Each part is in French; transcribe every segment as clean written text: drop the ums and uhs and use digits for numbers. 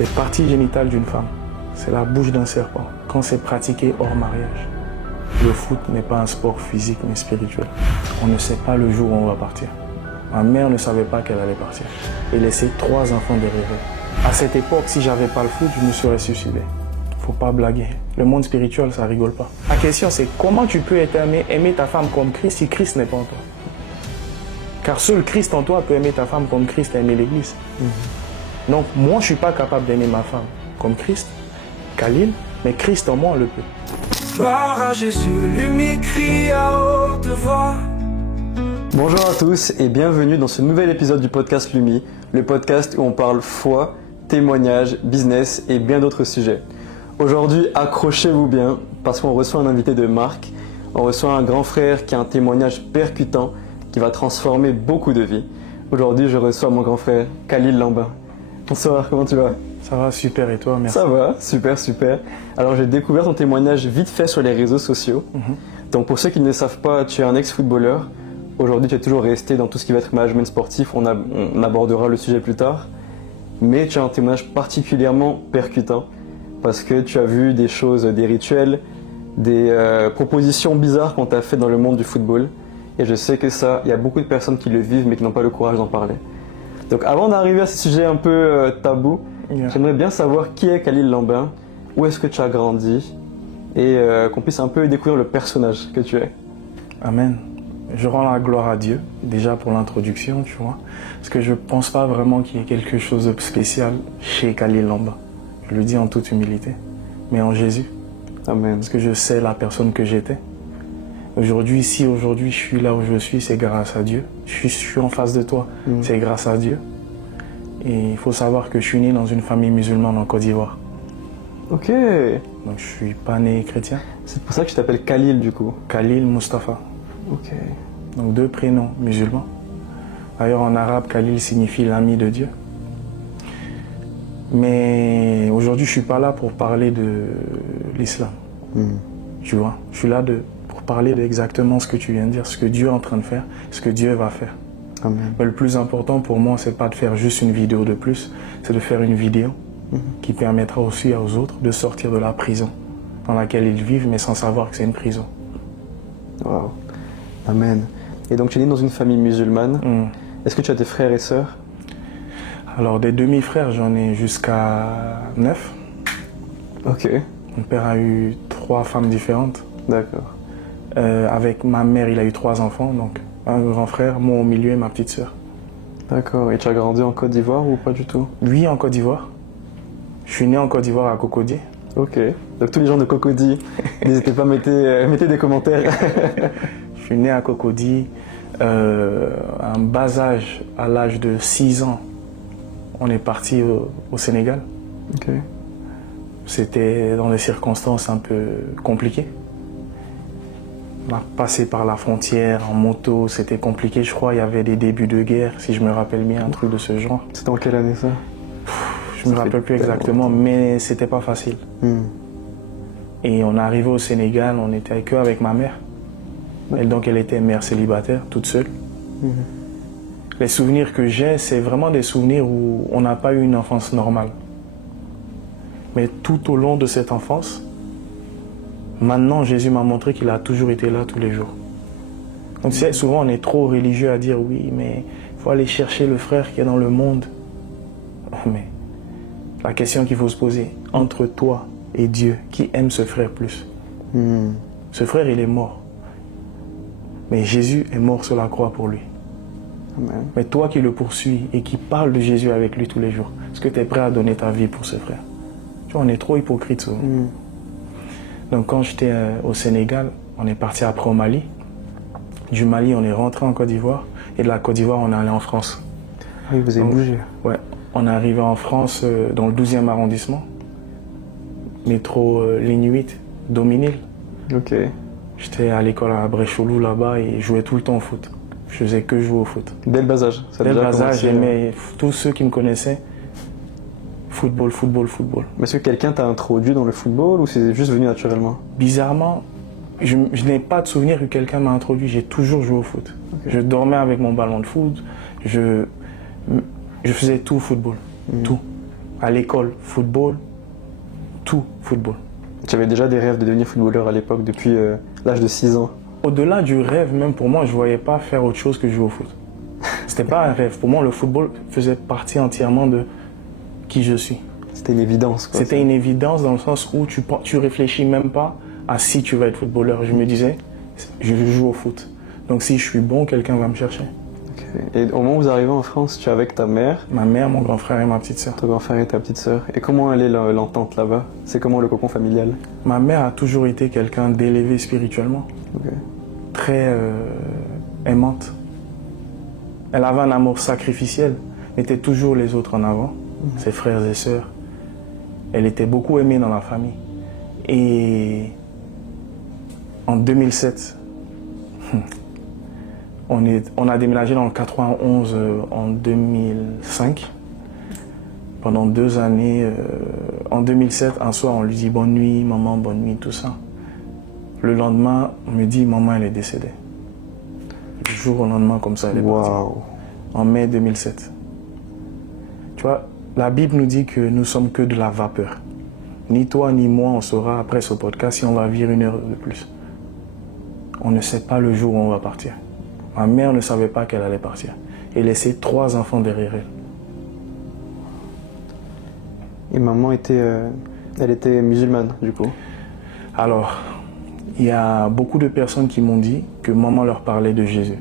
Les parties génitales d'une femme, c'est la bouche d'un serpent quand c'est pratiqué hors mariage. Le foot n'est pas un sport physique mais spirituel. On ne sait pas le jour où on va partir. Ma mère ne savait pas qu'elle allait partir et laisser 3 enfants derrière elle. À cette époque, si j'avais pas le foot, je me serais suicidé. Faut pas blaguer. Le monde spirituel, ça rigole pas. La question, c'est comment tu peux aimer ta femme comme Christ si Christ n'est pas en toi? Car seul Christ en toi peut aimer ta femme comme Christ a aimé l'Église. Donc, moi, je suis pas capable d'aimer ma femme comme Christ, Khalil, mais Christ en moi le peut. Gloire à Jésus, lui crie à haute voix. Bonjour à tous et bienvenue dans ce nouvel épisode du podcast Lumi, le podcast où on parle foi, témoignage, business et bien d'autres sujets. Aujourd'hui, accrochez-vous bien parce qu'on reçoit un invité de marque, on reçoit un grand frère qui a un témoignage percutant qui va transformer beaucoup de vies. Aujourd'hui, je reçois mon grand frère Khalil Lambin. Bonsoir, comment tu vas? Ça va super et toi, merci. Ça va, super. Alors j'ai découvert ton témoignage vite fait sur les réseaux sociaux. Donc pour ceux qui ne le savent pas, tu es un ex-footballeur. Aujourd'hui tu es toujours resté dans tout ce qui va être management sportif, on abordera le sujet plus tard. Mais tu as un témoignage particulièrement percutant parce que tu as vu des choses, des rituels, des propositions bizarres qu'on t'a fait dans le monde du football. Et je sais que ça, il y a beaucoup de personnes qui le vivent mais qui n'ont pas le courage d'en parler. Donc avant d'arriver à ce sujet un peu tabou, j'aimerais bien savoir qui est Khalil Lambin, où est-ce que tu as grandi et qu'on puisse un peu découvrir le personnage que tu es. Amen. Je rends la gloire à Dieu, déjà pour l'introduction, tu vois, parce que je ne pense pas vraiment qu'il y ait quelque chose de spécial chez Khalil Lambin. Je le dis en toute humilité, mais en Jésus. Amen. Parce que je sais la personne que j'étais. Aujourd'hui, si aujourd'hui je suis là où je suis, c'est grâce à Dieu. Je suis en face de toi, c'est grâce à Dieu. Et il faut savoir que je suis né dans une famille musulmane en Côte d'Ivoire. Ok. Donc je suis pas né chrétien. C'est pour ça que je t'appelle Khalil du coup. Khalil Mustafa. Ok. Donc 2 prénoms musulmans. D'ailleurs en arabe, Khalil signifie l'ami de Dieu. Mais aujourd'hui, je suis pas là pour parler de l'islam. Tu vois, je suis là pour parler d'exactement ce que tu viens de dire, ce que Dieu est en train de faire, ce que Dieu va faire. Amen. Mais le plus important pour moi, c'est pas de faire juste une vidéo de plus, c'est de faire une vidéo qui permettra aussi aux autres de sortir de la prison dans laquelle ils vivent, mais sans savoir que c'est une prison. Wow. Amen. Et donc tu es né dans une famille musulmane. Est-ce que tu as des frères et sœurs? Alors des demi-frères, j'en ai jusqu'à 9. Ok. Mon père a eu 3 femmes différentes. D'accord. Avec ma mère, il a eu 3 enfants, donc un grand frère, moi au milieu et ma petite sœur. D'accord. Et tu as grandi en Côte d'Ivoire ou pas du tout? Oui, en Côte d'Ivoire. Je suis né en Côte d'Ivoire à Cocody. Ok. Donc tous les gens de Cocody, n'hésitez pas à mettez des commentaires. Je suis né à Cocody. À un bas âge, à l'âge de 6 ans, on est parti au Sénégal. Ok. C'était dans des circonstances un peu compliquées. On a passé par la frontière en moto, c'était compliqué. Je crois qu'il y avait des débuts de guerre, si je me rappelle bien, un truc de ce genre. C'était en quelle année ça? Je me rappelle plus exactement, mais c'était pas facile. Et on est arrivé au Sénégal, on était avec ma mère. Et donc elle était mère célibataire, toute seule. Les souvenirs que j'ai, c'est vraiment des souvenirs où on n'a pas eu une enfance normale. Mais tout au long de cette enfance, maintenant Jésus m'a montré qu'il a toujours été là tous les jours. Donc tu sais, souvent on est trop religieux à dire oui, mais il faut aller chercher le frère qui est dans le monde. Mais la question qu'il faut se poser, entre toi et Dieu, qui aime ce frère plus? Ce frère, il est mort. Mais Jésus est mort sur la croix pour lui. Amen. Mais toi qui le poursuis et qui parles de Jésus avec lui tous les jours, est-ce que tu es prêt à donner ta vie pour ce frère? Tu vois, on est trop hypocrite souvent. Donc quand j'étais au Sénégal, on est parti après au Mali. Du Mali, on est rentré en Côte d'Ivoire. Et de la Côte d'Ivoire, on est allé en France. Oui, vous avez bougé. Ouais, on est arrivé en France dans le 12e arrondissement. Métro ligne 8, Dominil. Ok. J'étais à l'école à Brécholou là-bas et je jouais tout le temps au foot. Je faisais que jouer au foot. Dès le bas âge. Dès le bas âge, j'aimais tous ceux qui me connaissaient. Football. Mais est-ce que quelqu'un t'a introduit dans le football ou c'est juste venu naturellement? Bizarrement, je n'ai pas de souvenir que quelqu'un m'a introduit. J'ai toujours joué au foot. Je dormais avec mon ballon de foot. Je faisais tout au football. Tout. À l'école, football, tout football. Tu avais déjà des rêves de devenir footballeur à l'époque, depuis l'âge de 6 ans. Au-delà du rêve, même pour moi, je ne voyais pas faire autre chose que jouer au foot. C'était pas un rêve. Pour moi, le football faisait partie entièrement de qui je suis. C'était une évidence, quoi. C'était une évidence dans le sens où tu réfléchis même pas à si tu vas être footballeur. Je me disais, je joue au foot. Donc si je suis bon, quelqu'un va me chercher. Ok. Et au moment où vous arrivez en France, tu es avec ta mère, Ma mère, mon grand frère et ma petite sœur. ton grand frère et ta petite sœur. Et comment elle est l'entente là-bas? C'est comment le cocon familial? Ma mère a toujours été quelqu'un d'élevé spirituellement, Ok. très aimante. Elle avait un amour sacrificiel, mettait toujours les autres en avant, ses frères et sœurs. Elle était beaucoup aimée dans la famille. Et en 2007, on a déménagé dans le 91 en 2005. Pendant 2 années, en 2007, un soir, on lui dit bonne nuit, maman, bonne nuit, tout ça. Le lendemain, on me dit maman, elle est décédée. Du jour au lendemain, comme ça, elle est partie. Waouh. En mai 2007. Tu vois, la Bible nous dit que nous sommes que de la vapeur. Ni toi ni moi, on saura après ce podcast si on va vivre 1 heure de plus. On ne sait pas le jour où on va partir. Ma mère ne savait pas qu'elle allait partir et laisser 3 enfants derrière elle. Et maman elle était musulmane, du coup. Alors, il y a beaucoup de personnes qui m'ont dit que maman leur parlait de Jésus.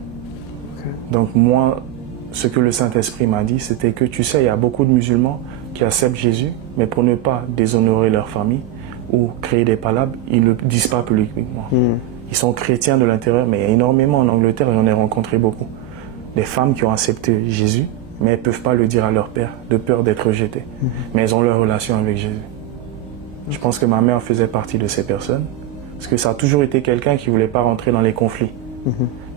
Ok. Donc moi, ce que le Saint-Esprit m'a dit, c'était que tu sais, il y a beaucoup de musulmans qui acceptent Jésus, mais pour ne pas déshonorer leur famille ou créer des palabres, ils ne le disent pas publiquement. Ils sont chrétiens de l'intérieur, mais il y a énormément en Angleterre, j'en ai rencontré beaucoup. Des femmes qui ont accepté Jésus, mais elles ne peuvent pas le dire à leur père, de peur d'être rejetées. Mais elles ont leur relation avec Jésus. Je pense que ma mère faisait partie de ces personnes, parce que ça a toujours été quelqu'un qui ne voulait pas rentrer dans les conflits.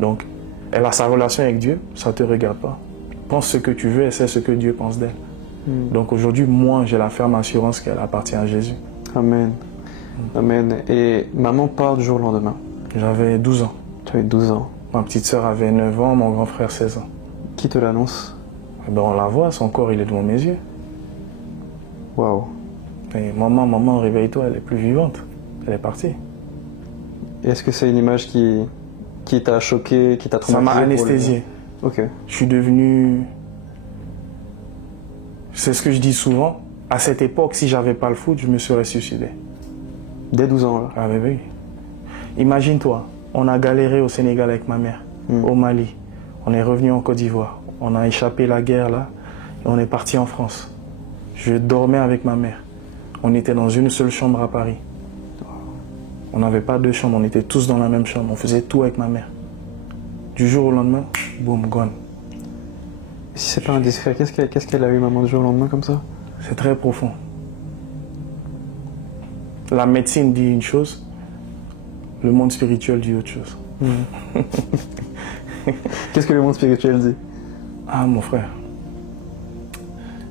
Donc, elle a sa relation avec Dieu, ça ne te regarde pas. Pense ce que tu veux et c'est ce que Dieu pense d'elle. Donc aujourd'hui, moi, j'ai la ferme assurance qu'elle appartient à Jésus. Amen. Amen. Et maman part du jour au lendemain. J'avais 12 ans. Tu avais 12 ans. Ma petite sœur avait 9 ans, mon grand frère 16 ans. Qui te l'annonce? Eh ben, on la voit, son corps, il est devant mes yeux. Waouh. Et maman, réveille-toi, elle est plus vivante. Elle est partie. Est-ce que c'est une image qui t'a choqué, qui t'a Ça traumatisé? m'a anesthésié. Ok. Je suis devenu... C'est ce que je dis souvent. À cette époque, si j'avais pas le foot, je me serais suicidé. Dès 12 ans, là. Ah oui. Imagine-toi, on a galéré au Sénégal avec ma mère, au Mali. On est revenu en Côte d'Ivoire. On a échappé la guerre là et on est parti en France. Je dormais avec ma mère. On était dans une seule chambre à Paris. On n'avait pas 2 chambres, on était tous dans la même chambre. On faisait tout avec ma mère. Du jour au lendemain, boum, gone. Si c'est pas indiscret, qu'est-ce qu'elle a eu, maman, du jour au lendemain, comme ça? C'est très profond. La médecine dit une chose, le monde spirituel dit autre chose. Qu'est-ce que le monde spirituel dit? Ah, mon frère.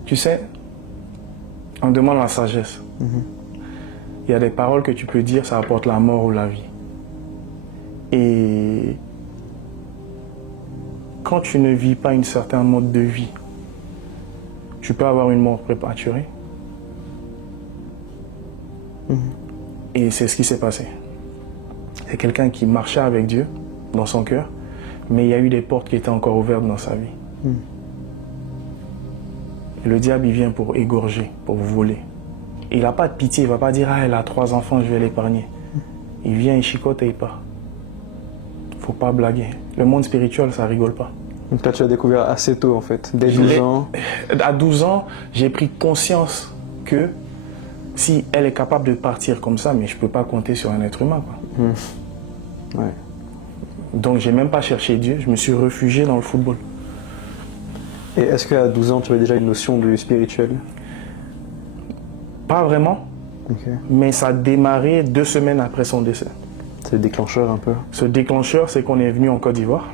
Tu sais, on demande la sagesse. Il y a des paroles que tu peux dire, ça apporte la mort ou la vie. Et quand tu ne vis pas un certain mode de vie, tu peux avoir une mort prématurée. Et c'est ce qui s'est passé. C'est quelqu'un qui marchait avec Dieu dans son cœur, mais il y a eu des portes qui étaient encore ouvertes dans sa vie. Et le diable, il vient pour égorger, pour voler. Et il n'a pas de pitié, il ne va pas dire « Ah, elle a 3 enfants, je vais l'épargner ». Il vient, il chicote et il part. Il ne faut pas blaguer. Le monde spirituel, ça rigole pas. Donc là, tu as découvert assez tôt, en fait. Dès 12 ans. À 12 ans, j'ai pris conscience que si elle est capable de partir comme ça, mais je ne peux pas compter sur un être humain, quoi. Ouais. Donc, j'ai même pas cherché Dieu, je me suis réfugié dans le football. Et est-ce qu'à 12 ans, tu avais déjà une notion du spirituel? Pas vraiment, Ok. mais ça a démarré 2 semaines après son décès. C'est le déclencheur, un peu. Ce déclencheur, c'est qu'on est venu en Côte d'Ivoire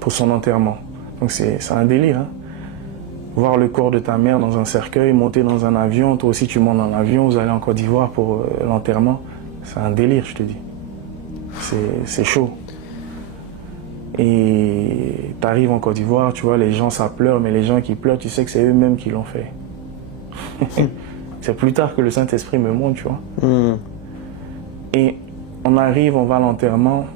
pour son enterrement. Donc, c'est un délire, hein. Voir le corps de ta mère dans un cercueil, monter dans un avion, toi aussi tu montes dans l'avion, vous allez en Côte d'Ivoire pour l'enterrement. C'est un délire, je te dis. C'est chaud. Et tu arrives en Côte d'Ivoire, tu vois, les gens ça pleure, mais les gens qui pleurent, tu sais que c'est eux-mêmes qui l'ont fait. C'est plus tard que le Saint-Esprit me montre, tu vois. Hmm. Et on arrive, on va à l'enterrement.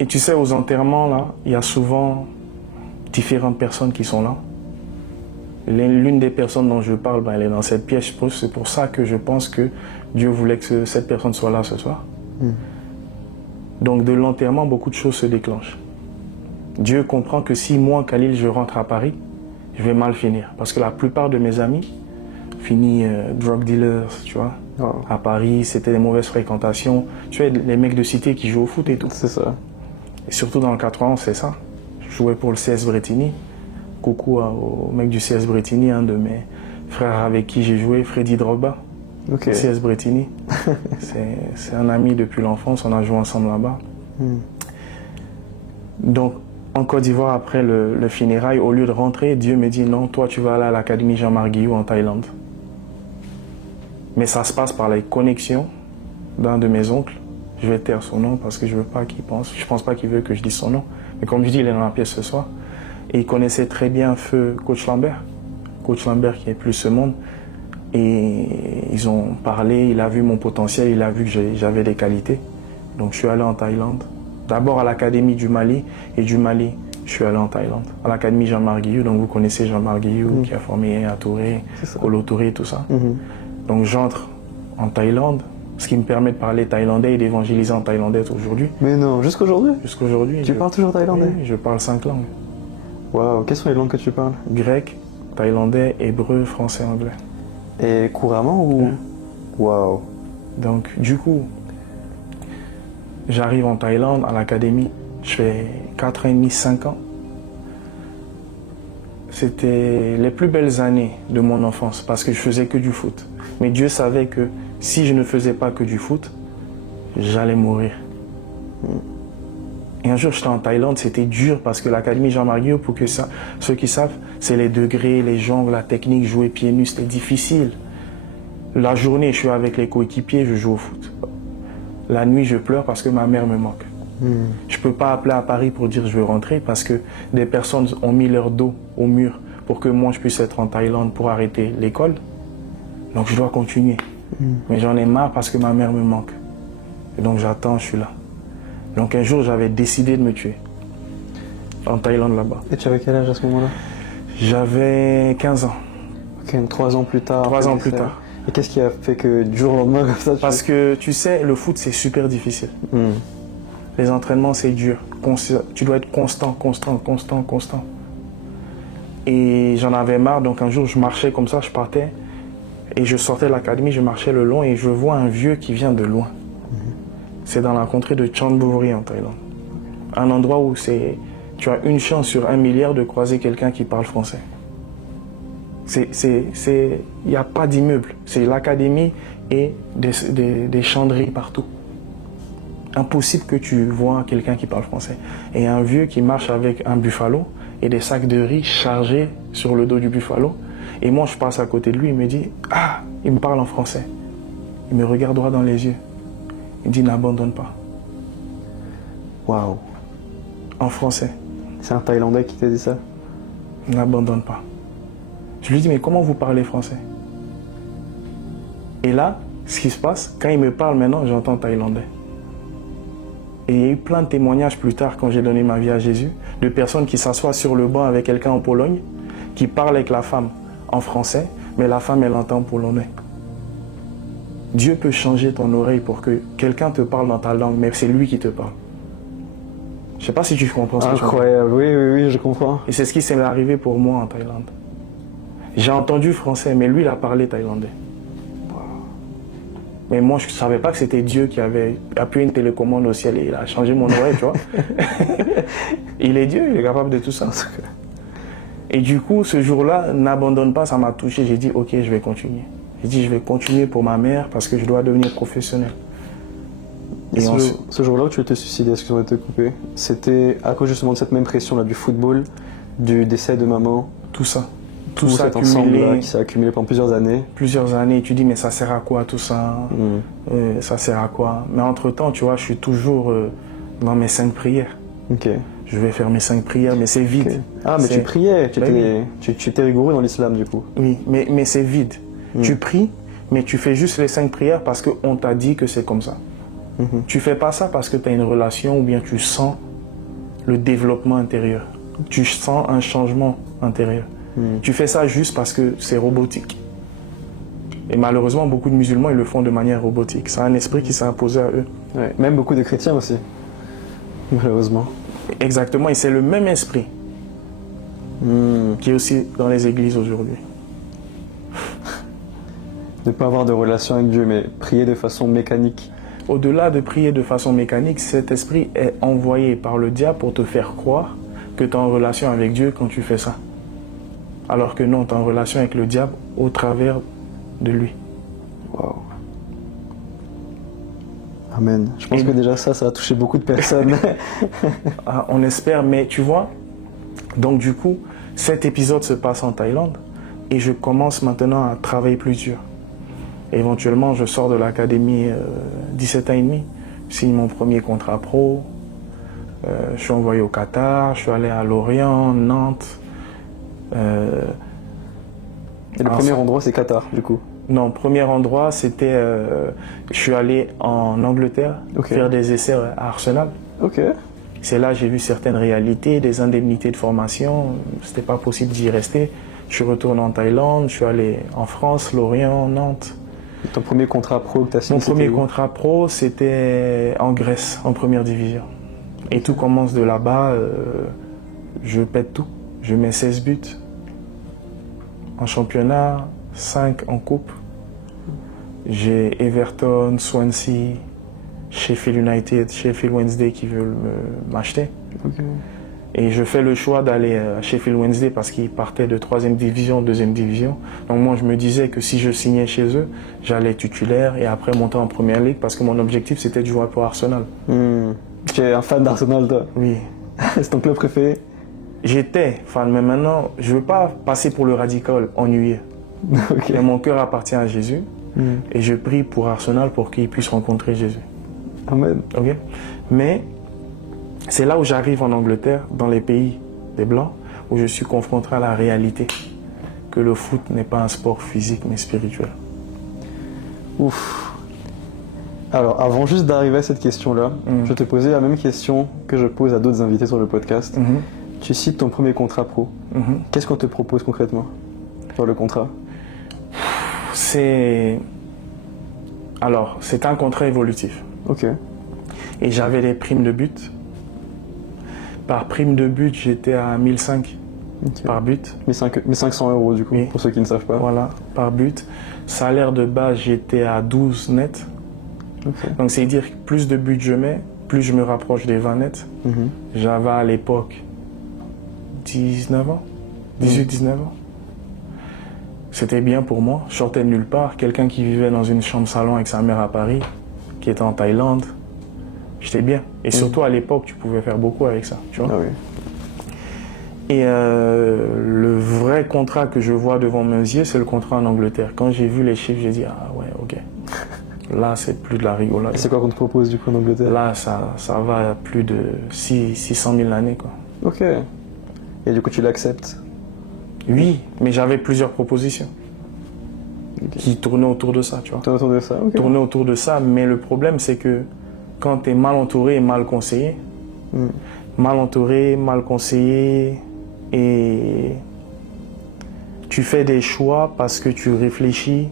Et tu sais, aux enterrements, là, il y a souvent différentes personnes qui sont là. L'une des personnes dont je parle, ben, elle est dans cette pièce. C'est pour ça que je pense que Dieu voulait que cette personne soit là ce soir. Donc de l'enterrement, beaucoup de choses se déclenchent. Dieu comprend que si moi, Khalil, je rentre à Paris, je vais mal finir. Parce que la plupart de mes amis finissent drug dealers, tu vois. Wow. À Paris, c'était des mauvaises fréquentations. Tu vois, les mecs de cité qui jouent au foot et tout. C'est ça. Et surtout dans le 91, c'est ça. Je jouais pour le CS Bretigny. Coucou au mec du CS Bretigny, un de mes frères avec qui j'ai joué, Freddy Drogba. Ok. CS Bretigny. C'est un ami depuis l'enfance, on a joué ensemble là-bas. Donc, en Côte d'Ivoire, après le funérail, au lieu de rentrer, Dieu me dit non, toi tu vas aller à l'Académie Jean-Marc Guillou en Thaïlande. Mais ça se passe par les connexions d'un de mes oncles. Je vais taire son nom parce que je veux pas qu'il pense. Je pense pas qu'il veut que je dise son nom. Mais comme je dis, il est dans la pièce ce soir. Et il connaissait très bien feu Coach Lambert. Coach Lambert qui est plus ce monde. Et ils ont parlé, il a vu mon potentiel, il a vu que j'avais des qualités. Donc je suis allé en Thaïlande. D'abord à l'Académie du Mali, et du Mali, je suis allé en Thaïlande. À l'Académie Jean-Marc Guillou, donc vous connaissez Jean-Marc Guillou, qui a formé Yaya Touré, Kolo Touré, tout ça. Donc j'entre en Thaïlande, ce qui me permet de parler thaïlandais et d'évangéliser en thaïlandais aujourd'hui. Mais non, jusqu'aujourd'hui? Jusqu'aujourd'hui. Tu parles toujours thaïlandais? Oui, je parle 5 langues. Waouh, quelles sont les langues que tu parles? Grec, thaïlandais, hébreu, français, anglais. Et couramment ou? Waouh. Donc du coup, j'arrive en Thaïlande, à l'académie, je fais 4 ans et demi, 5 ans. C'était les plus belles années de mon enfance parce que je faisais que du foot. Mais Dieu savait que si je ne faisais pas que du foot, j'allais mourir. Et un jour, j'étais en Thaïlande, c'était dur parce que l'Académie Jean-Marc Guillou, pour que ça, ceux qui savent, c'est les degrés, les jongles, la technique, jouer pieds nus, c'était difficile. La journée, je suis avec les coéquipiers, je joue au foot. La nuit, je pleure parce que ma mère me manque. Je ne peux pas appeler à Paris pour dire je veux rentrer parce que des personnes ont mis leur dos au mur pour que moi je puisse être en Thaïlande pour arrêter l'école. Donc je dois continuer. Mais j'en ai marre parce que ma mère me manque. Et donc j'attends, je suis là. Donc un jour j'avais décidé de me tuer. En Thaïlande là-bas. Et tu avais quel âge à ce moment-là? J'avais 15 ans. Ok, 3 ans plus tard. 3 ans plus tard. Et qu'est-ce qui a fait que du jour au lendemain comme ça Parce que tu sais, le foot c'est super difficile. Les entraînements c'est dur. Tu dois être constant. Et j'en avais marre, donc un jour je marchais comme ça, je partais. Et je sortais de l'académie, je marchais le long et je vois un vieux qui vient de loin. C'est dans la contrée de Chonburi en Thaïlande. Un endroit où tu as une chance sur 1 milliard de croiser quelqu'un qui parle français. Il n'y a pas d'immeuble. C'est l'académie et des chanderies partout. Impossible que tu vois quelqu'un qui parle français. Et un vieux qui marche avec un buffalo et des sacs de riz chargés sur le dos du buffalo. Et moi, je passe à côté de lui, il me dit « Ah !» Il me parle en français. Il me regarde droit dans les yeux. Il dit « N'abandonne pas. » Waouh. En français. C'est un Thaïlandais qui t'a dit ça? N'abandonne pas. Je lui dis « Mais comment vous parlez français ?» Et là, ce qui se passe, quand il me parle maintenant, j'entends thaïlandais. Et il y a eu plein de témoignages plus tard, quand j'ai donné ma vie à Jésus, de personnes qui s'assoient sur le banc avec quelqu'un en Pologne, qui parlent avec la femme en français, mais la femme, elle entend polonais. Dieu peut changer ton oreille pour que quelqu'un te parle dans ta langue, mais c'est lui qui te parle. Je ne sais pas si tu comprends ce que je veux dire. Incroyable, oui, je comprends. Et c'est ce qui s'est arrivé pour moi en Thaïlande. J'ai entendu français, mais lui, il a parlé thaïlandais. Mais moi, je ne savais pas que c'était Dieu qui avait appuyé une télécommande au ciel et il a changé mon oreille, tu vois. Il est Dieu, il est capable de tout ça. Et du coup, ce jour-là, n'abandonne pas, ça m'a touché. J'ai dit, ok, je vais continuer. J'ai dit, je vais continuer pour ma mère parce que je dois devenir professionnel. Et ce jour-là où tu t'es suicidé, excuse-moi de te couper, c'était à cause justement de cette même pression-là, du football, du décès de maman? Tout ça. Tout ça cet ensemble-là qui s'est accumulé pendant plusieurs années. Plusieurs années, tu dis mais ça sert à quoi tout ça? Ça sert à quoi? Mais entre-temps, tu vois, je suis toujours dans mes 5 prières. Ok. je vais faire mes 5 prières, mais c'est vide. Ok. Ah, mais tu priais, tu étais rigoureux dans l'islam du coup. Oui, mais c'est vide. Tu pries, mais tu fais juste les 5 prières parce qu'on t'a dit que c'est comme ça. Tu fais pas ça parce que tu as une relation ou bien tu sens le développement intérieur. Tu sens un changement intérieur. Tu fais ça juste parce que c'est robotique. Et malheureusement, beaucoup de musulmans, ils le font de manière robotique. C'est un esprit qui s'est imposé à eux. Ouais. Même beaucoup de chrétiens aussi, malheureusement. Exactement, et c'est le même esprit qui est aussi dans les églises aujourd'hui. Ne pas avoir de relation avec Dieu, mais prier de façon mécanique. Au-delà de prier de façon mécanique, cet esprit est envoyé par le diable pour te faire croire que tu es en relation avec Dieu quand tu fais ça. Alors que non, tu es en relation avec le diable au travers de lui. Wow. Amen. Je pense que déjà ça a touché beaucoup de personnes. Ah, on espère, mais tu vois, donc du coup, cet épisode se passe en Thaïlande et je commence maintenant à travailler plus dur. Éventuellement, je sors de l'académie 17 ans et demi, je signe mon premier contrat pro, je suis envoyé au Qatar, je suis allé à Lorient, Nantes. Et le premier endroit, c'est Qatar, du coup. Non, premier endroit, c'était... je suis allé en Angleterre faire des essais à Arsenal. Ok. C'est là que j'ai vu certaines réalités, des indemnités de formation. C'était pas possible d'y rester. Je suis retourné en Thaïlande, je suis allé en France, Lorient, Nantes. Et ton premier contrat pro que tu as signé? Mon premier contrat pro, c'était en Grèce, en première division. Et tout commence de là-bas. Je pète tout. Je mets 16 buts en championnat, 5 en coupe. J'ai Everton, Swansea, Sheffield United, Sheffield Wednesday qui veulent m'acheter. Okay. Et je fais le choix d'aller à Sheffield Wednesday parce qu'ils partaient de 3e division, 2e division. Donc moi, je me disais que si je signais chez eux, j'allais être titulaire et après monter en Première Ligue parce que mon objectif, c'était de jouer pour Arsenal. Tu es un fan d'Arsenal, toi? Oui. C'est ton club préféré? J'étais fan, mais maintenant, je ne veux pas passer pour le radical ennuyé. Okay. Mais mon cœur appartient à Jésus et je prie pour Arsenal pour qu'il puisse rencontrer Jésus. Amen. Okay? Mais c'est là où j'arrive en Angleterre, dans les pays des Blancs, où je suis confronté à la réalité que le foot n'est pas un sport physique mais spirituel. Ouf. Alors, avant juste d'arriver à cette question-là, je vais te poser la même question que je pose à d'autres invités sur le podcast. Tu cites ton premier contrat pro. Qu'est-ce qu'on te propose concrètement sur le contrat? C'est un contrat évolutif. Ok. Et j'avais des primes de but. Par prime de but, j'étais à 1500 par but. 1500 € du coup, Oui. pour ceux qui ne savent pas. Voilà, par but. Salaire de base, j'étais à 12 net. Okay. Donc c'est dire que plus de buts je mets, plus je me rapproche des 20 nets. J'avais à l'époque 19 ans, 18-19 ans. C'était bien pour moi, je sortais de nulle part. Quelqu'un qui vivait dans une chambre salon avec sa mère à Paris, qui était en Thaïlande, j'étais bien. Et surtout à l'époque, tu pouvais faire beaucoup avec ça, tu vois. Ah oui. Et le vrai contrat que je vois devant mes yeux, c'est le contrat en Angleterre. Quand j'ai vu les chiffres, j'ai dit, ah ouais, ok. Là, c'est plus de la rigolade. Et c'est quoi qu'on te propose du coup en Angleterre? Là, ça va à plus de 600 000 l'année, quoi. Ok. Et du coup, tu l'acceptes? Oui, mais j'avais plusieurs propositions qui tournaient autour de ça, tu vois. Autour de ça, ok. Tournaient autour de ça, mais le problème, c'est que quand tu es mal entouré et mal conseillé, mal entouré, mal conseillé, et tu fais des choix parce que tu réfléchis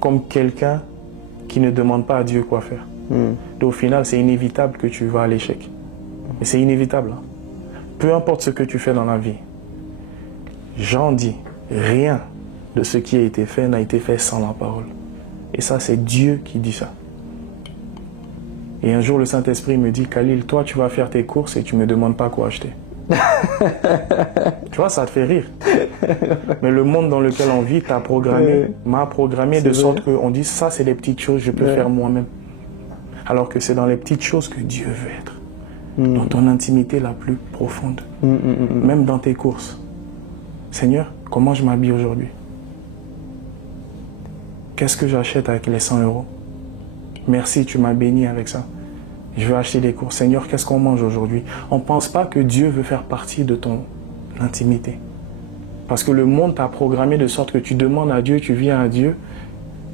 comme quelqu'un qui ne demande pas à Dieu quoi faire. Donc au final, c'est inévitable que tu vas à l'échec. Et c'est inévitable. Hein. Peu importe ce que tu fais dans la vie, Jean dit, rien de ce qui a été fait n'a été fait sans la parole. Et ça, c'est Dieu qui dit ça. Et un jour, le Saint-Esprit me dit, Khalil, toi, tu vas faire tes courses et tu ne me demandes pas quoi acheter. Tu vois, ça te fait rire. Mais le monde dans lequel on vit m'a programmé de sorte qu'on dise, ça, c'est les petites choses que je peux faire moi-même. Alors que c'est dans les petites choses que Dieu veut être. Dans ton intimité la plus profonde. Même dans tes courses. Seigneur, comment je m'habille aujourd'hui? Qu'est-ce que j'achète avec les 100 €? Merci, tu m'as béni avec ça. Je veux acheter des courses. Seigneur, qu'est-ce qu'on mange aujourd'hui? On ne pense pas que Dieu veut faire partie de ton intimité. Parce que le monde t'a programmé de sorte que tu demandes à Dieu, tu viens à Dieu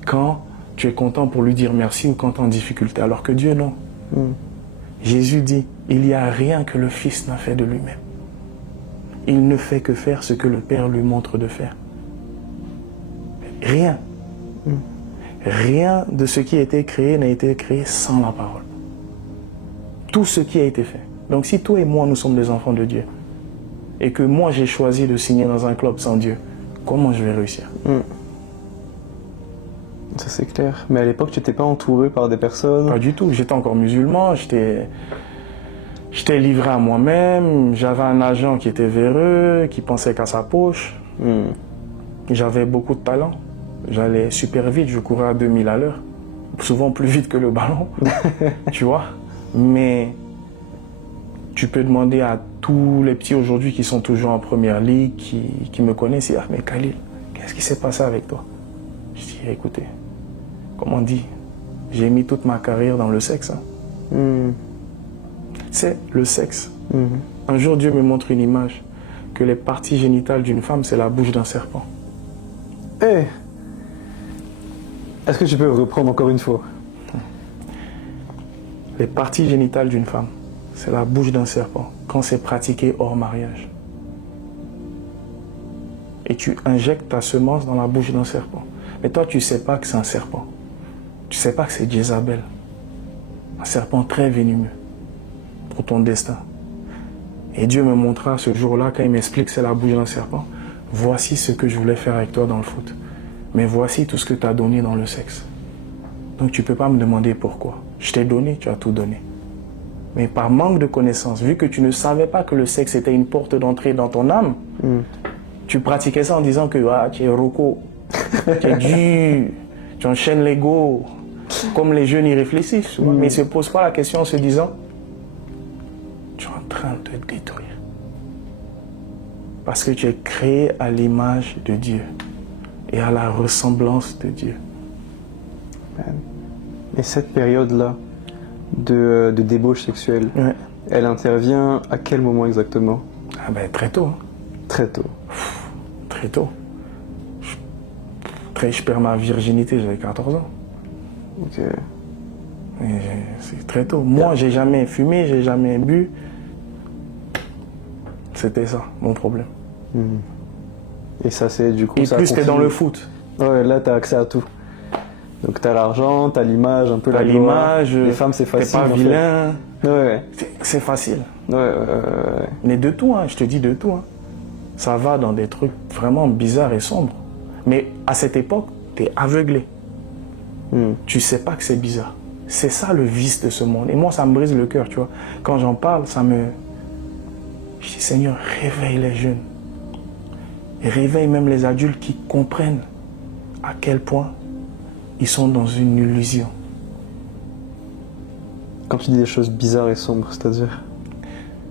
quand tu es content pour lui dire merci ou quand tu es en difficulté. Alors que Dieu, non. Jésus dit, il n'y a rien que le Fils n'a fait de lui-même. Il ne fait que faire ce que le Père lui montre de faire. Rien. Rien de ce qui a été créé n'a été créé sans la parole. Tout ce qui a été fait. Donc si toi et moi, nous sommes des enfants de Dieu, et que moi j'ai choisi de signer dans un club sans Dieu, comment je vais réussir? Ça c'est clair. Mais à l'époque, tu n'étais pas entouré par des personnes? Pas du tout. J'étais encore musulman, j'étais livré à moi-même, j'avais un agent qui était véreux, qui pensait qu'à sa poche. J'avais beaucoup de talent. J'allais super vite, je courais à 2000 à l'heure. Souvent plus vite que le ballon, tu vois. Mais tu peux demander à tous les petits aujourd'hui qui sont toujours en première ligue, qui me connaissent, ah mais Khalil, qu'est-ce qui s'est passé avec toi? Je dis, écoutez, comme on dit, j'ai mis toute ma carrière dans le sexe. C'est le sexe. Un jour, Dieu me montre une image, que les parties génitales d'une femme, c'est la bouche d'un serpent. Est-ce que tu peux reprendre encore une fois? Les parties génitales d'une femme, c'est la bouche d'un serpent, quand c'est pratiqué hors mariage. Et tu injectes ta semence dans la bouche d'un serpent. Mais toi, tu ne sais pas que c'est un serpent. Tu ne sais pas que c'est Jézabel. Un serpent très venimeux pour ton destin. Et Dieu me montra ce jour-là, quand il m'explique que c'est la bouche d'un serpent, voici ce que je voulais faire avec toi dans le foot. Mais voici tout ce que tu as donné dans le sexe. Donc tu ne peux pas me demander pourquoi. Je t'ai donné, tu as tout donné. Mais par manque de connaissance, vu que tu ne savais pas que le sexe était une porte d'entrée dans ton âme, tu pratiquais ça en disant que tu es roco, tu es dur, tu enchaînes l'ego, comme les jeunes y réfléchissent. Mais ils ne se posent pas la question en se disant, tu es en train de te détruire. Parce que tu es créé à l'image de Dieu et à la ressemblance de Dieu. Et cette période-là de débauche sexuelle, elle intervient à quel moment exactement? Très tôt. Très tôt. Très tôt. Je perds ma virginité, j'avais 14 ans. Ok. C'est très tôt. Moi, j'ai jamais fumé, j'ai jamais bu. C'était ça, mon problème. Et ça, c'est du coup... Et ça plus t'es dans continue. le foot. Ouais, là, t'as accès à tout. Donc t'as l'argent, t'as l'image, un peu la gloire. l'image, Les femmes, c'est facile. t'es pas vilain. Ouais. C'est facile. Ouais. Mais de tout, je te dis de tout. Ça va dans des trucs vraiment bizarres et sombres. Mais à cette époque, t'es aveuglé. Tu sais pas que c'est bizarre. C'est ça le vice de ce monde. Et moi, ça me brise le cœur, tu vois. Quand j'en parle, ça me... Je dis, Seigneur, réveille les jeunes. Et réveille même les adultes qui comprennent à quel point ils sont dans une illusion. Quand tu dis des choses bizarres et sombres, c'est-à-dire?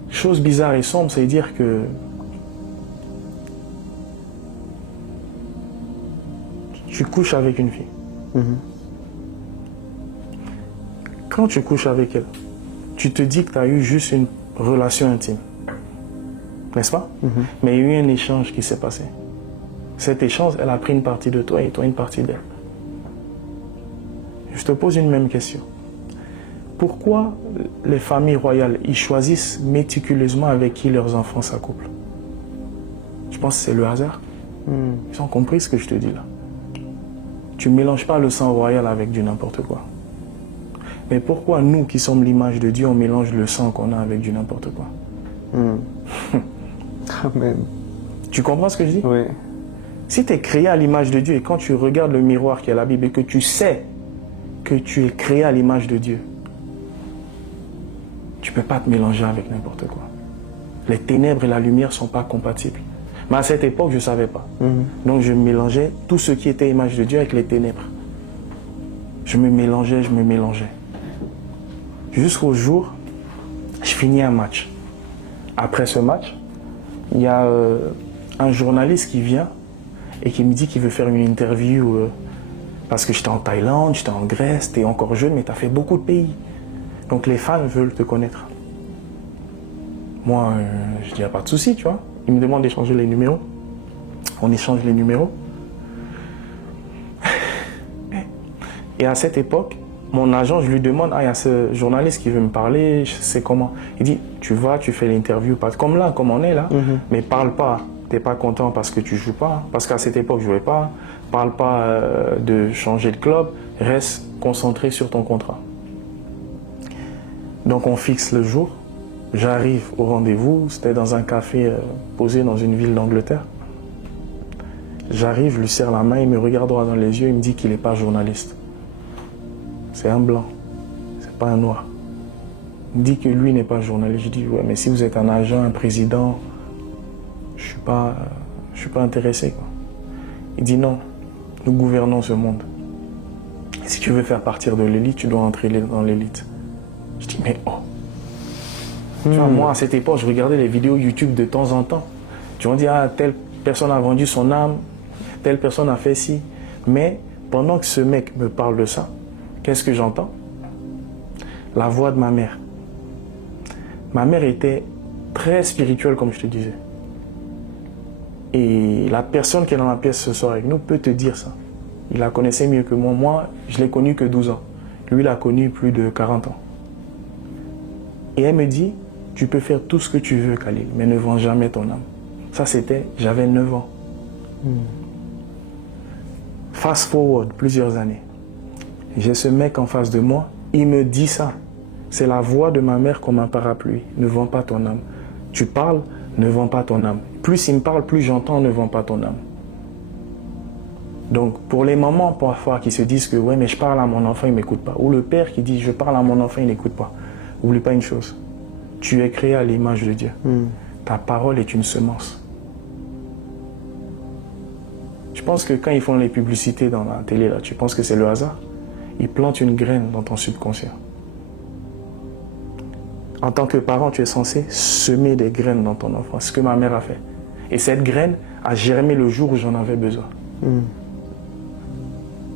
Chose bizarre et sombre, c'est dire que tu couches avec une fille. Quand tu couches avec elle, tu te dis que tu as eu juste une relation intime. N'est-ce pas? Mais il y a eu un échange qui s'est passé. Cet échange, elle a pris une partie de toi et toi une partie d'elle. Je te pose une même question. Pourquoi les familles royales, ils choisissent méticuleusement avec qui leurs enfants s'accouplent? Je pense que c'est le hasard. Ils ont compris ce que je te dis là. Tu ne mélanges pas le sang royal avec du n'importe quoi. Mais pourquoi nous qui sommes l'image de Dieu, on mélange le sang qu'on a avec du n'importe quoi? Amen. Tu comprends ce que je dis? Oui. Si tu es créé à l'image de Dieu et quand tu regardes le miroir qui est la Bible et que tu sais que tu es créé à l'image de Dieu, tu ne peux pas te mélanger avec n'importe quoi. Les ténèbres et la lumière ne sont pas compatibles. Mais à cette époque, je ne savais pas. Donc je mélangeais tout ce qui était image de Dieu avec les ténèbres. Je me mélangeais. Jusqu'au jour, je finis un match. Après ce match, il y a un journaliste qui vient et qui me dit qu'il veut faire une interview parce que j'étais en Thaïlande, j'étais en Grèce, t'es encore jeune, mais tu as fait beaucoup de pays. Donc les fans veulent te connaître. Moi, je dis, il n'y a pas de souci, tu vois. Ils me demandent d'échanger les numéros. On échange les numéros. Et à cette époque, mon agent, je lui demande, il y a ce journaliste qui veut me parler, je sais comment. Il dit, tu vas, tu fais l'interview, comme là, comme on est là, mais parle pas. T'es pas content parce que tu joues pas, parce qu'à cette époque, je jouais pas. Parle pas de changer de club, reste concentré sur ton contrat. Donc on fixe le jour. J'arrive au rendez-vous, c'était dans un café posé dans une ville d'Angleterre. J'arrive, je lui serre la main, il me regarde droit dans les yeux, il me dit qu'il n'est pas journaliste. C'est un blanc, c'est pas un noir. Il me dit que lui n'est pas journaliste. Je dis, ouais, mais si vous êtes un agent, un président, je suis pas intéressé, quoi. Il dit non, nous gouvernons ce monde. Et si tu veux faire partir de l'élite, tu dois entrer dans l'élite. Je dis, mais oh. Tu vois, moi, à cette époque, je regardais les vidéos YouTube de temps en temps. Tu vas dire, ah, telle personne a vendu son âme, telle personne a fait ci. Mais pendant que ce mec me parle de ça, qu'est-ce que j'entends? La voix de ma mère. Ma mère était très spirituelle, comme je te disais. Et la personne qui est dans la pièce ce soir avec nous peut te dire ça. Il la connaissait mieux que moi. Moi, je l'ai connu que 12 ans. Lui, il a connu plus de 40 ans. Et elle me dit, tu peux faire tout ce que tu veux, Khalil, mais ne vends jamais ton âme. Ça, c'était, j'avais 9 ans. Fast forward, plusieurs années. J'ai ce mec en face de moi, il me dit ça. C'est la voix de ma mère comme un parapluie. Ne vends pas ton âme. Tu parles, ne vends pas ton âme. Plus il me parle, plus j'entends, ne vends pas ton âme. Donc, pour les mamans parfois qui se disent que ouais, mais je parle à mon enfant, il ne m'écoute pas. Ou le père qui dit je parle à mon enfant, il n'écoute pas. N'oublie pas une chose. Tu es créé à l'image de Dieu. Ta parole est une semence. Je pense que quand ils font les publicités dans la télé, là, tu penses que c'est le hasard? Ils plantent une graine dans ton subconscient. En tant que parent, tu es censé semer des graines dans ton enfant. C'est ce que ma mère a fait. Et cette graine a germé le jour où j'en avais besoin.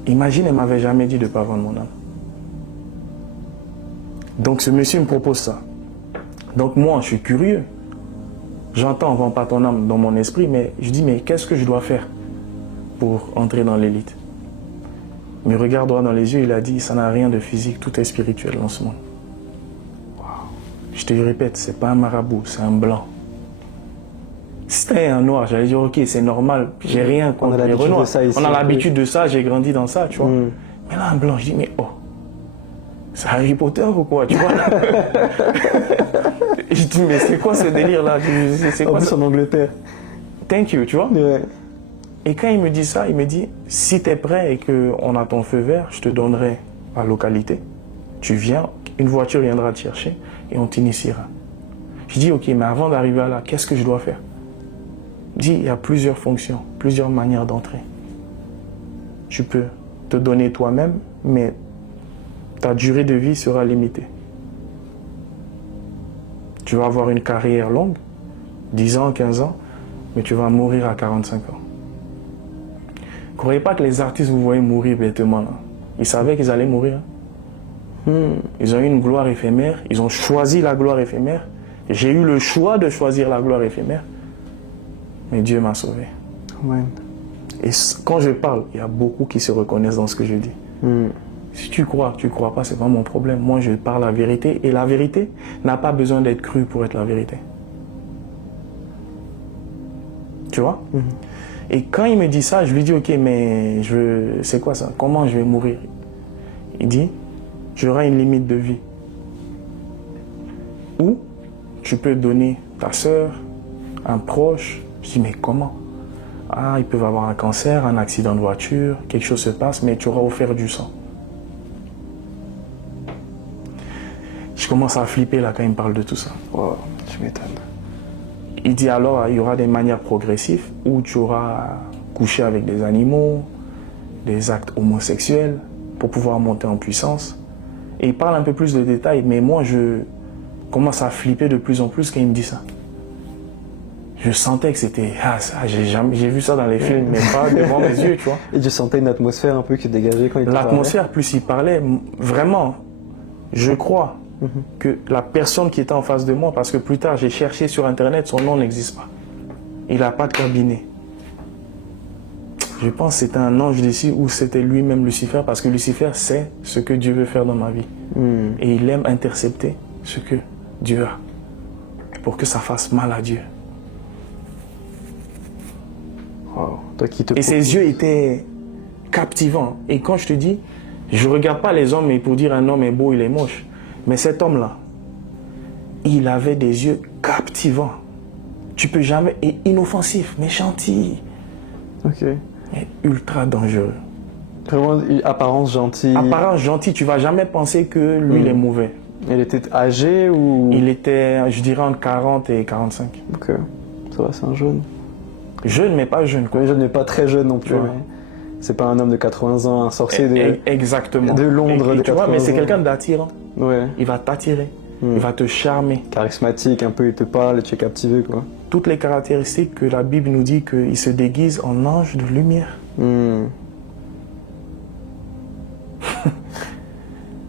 Imagine, elle ne m'avait jamais dit de ne pas vendre mon âme. Donc ce monsieur me propose ça. Donc moi, je suis curieux. J'entends, vends pas ton âme dans mon esprit, mais je dis, mais qu'est-ce que je dois faire pour entrer dans l'élite? Il me regarde droit dans les yeux, il a dit, ça n'a rien de physique, tout est spirituel dans ce monde. Wow. Je te répète, c'est pas un marabout, c'est un blanc. Si c'était un noir, j'allais dire, ok, c'est normal, j'ai rien contre les renois. On a l'habitude de ça, j'ai grandi dans ça, tu vois. Mais là, un blanc, je dis, mais oh, c'est Harry Potter ou quoi, tu vois? Je dis, mais c'est quoi ce délire-là? C'est quoi ça? En Angleterre. Thank you, tu vois? Ouais. Et quand il me dit ça, il me dit, si tu es prêt et qu'on a ton feu vert, je te donnerai la localité. Tu viens, une voiture viendra te chercher et on t'initiera. Je dis, ok, mais avant d'arriver là, qu'est-ce que je dois faire? Il dit, il y a plusieurs fonctions, plusieurs manières d'entrer. Tu peux te donner toi-même, mais ta durée de vie sera limitée. Tu vas avoir une carrière longue, 10 ans, 15 ans, mais tu vas mourir à 45 ans. Ne croyez pas que les artistes vous voyez mourir bêtement là. Ils savaient qu'ils allaient mourir. Ils ont eu une gloire éphémère, ils ont choisi la gloire éphémère. J'ai eu le choix de choisir la gloire éphémère, mais Dieu m'a sauvé. Ouais. Et quand je parle, il y a beaucoup qui se reconnaissent dans ce que je dis. Si tu crois pas, c'est pas mon problème. Moi, je parle la vérité et la vérité n'a pas besoin d'être crue pour être la vérité. Tu vois? Et quand il me dit ça, je lui dis, ok, mais c'est quoi ça? Comment je vais mourir? Il dit, j'aurai une limite de vie. Ou tu peux donner ta sœur, un proche. Je dis, mais comment? Ah, ils peuvent avoir un cancer, un accident de voiture, quelque chose se passe, mais tu auras offert du sang. Je commence à flipper là quand il me parle de tout ça. Wow, tu m'étonnes. Il dit alors, il y aura des manières progressives où tu auras couché avec des animaux, des actes homosexuels pour pouvoir monter en puissance. Et il parle un peu plus de détails, mais moi je commence à flipper de plus en plus quand il me dit ça. Je sentais que c'était... j'ai vu ça dans les films, mais pas devant mes yeux, tu vois. Et tu sentais une atmosphère un peu qui dégageait quand il parlait? L'atmosphère, plus il parlait, vraiment, je crois, que la personne qui était en face de moi, parce que plus tard j'ai cherché sur internet, son nom n'existe pas. Il n'a pas de cabinet. Je pense que c'était un ange d'ici ou c'était lui-même Lucifer, parce que Lucifer sait ce que Dieu veut faire dans ma vie. Et il aime intercepter ce que Dieu a pour que ça fasse mal à Dieu. Wow. Toi qui te Et ses yeux étaient captivants. Et quand je te dis, je ne regarde pas les hommes et pour dire un homme est beau, il est moche. Mais cet homme-là, il avait des yeux captivants. Tu peux jamais... Et inoffensif, mais gentil. Ok. Mais ultra dangereux. Vraiment, une apparence gentille. Apparence gentil, tu ne vas jamais penser que lui, il est mauvais. Il était âgé ou... Il était, je dirais, entre 40 et 45. Ok. Ça va, c'est un jeune. Jeune, mais pas jeune, quoi. Oui, jeune, mais pas très jeune non plus. Ouais. Mais c'est pas un homme de 80 ans, un sorcier Exactement. de Londres Et de tu vois, 80 mais c'est ans. quelqu'un d'attirant. Ouais. Il va t'attirer. Il va te charmer. Charismatique, un peu, il te parle et tu es captivé, quoi. Toutes les caractéristiques que la Bible nous dit qu'il se déguise en ange de lumière.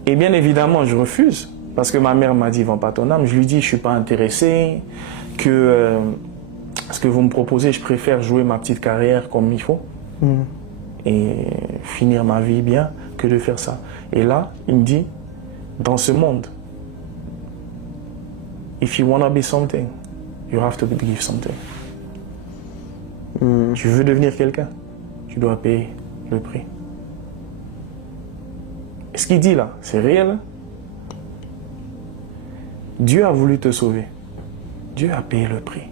Et bien évidemment, je refuse. Parce que ma mère m'a dit, vends pas ton âme. Je lui dis, je suis pas intéressé. Que ce que vous me proposez, je préfère jouer ma petite carrière comme il faut. Et finir ma vie bien que de faire ça. Et là, il me dit, dans ce monde, if you want to be something, you have to give something. Tu veux devenir quelqu'un, tu dois payer le prix. Et ce qu'il dit là, c'est réel. Dieu a voulu te sauver. Dieu a payé le prix.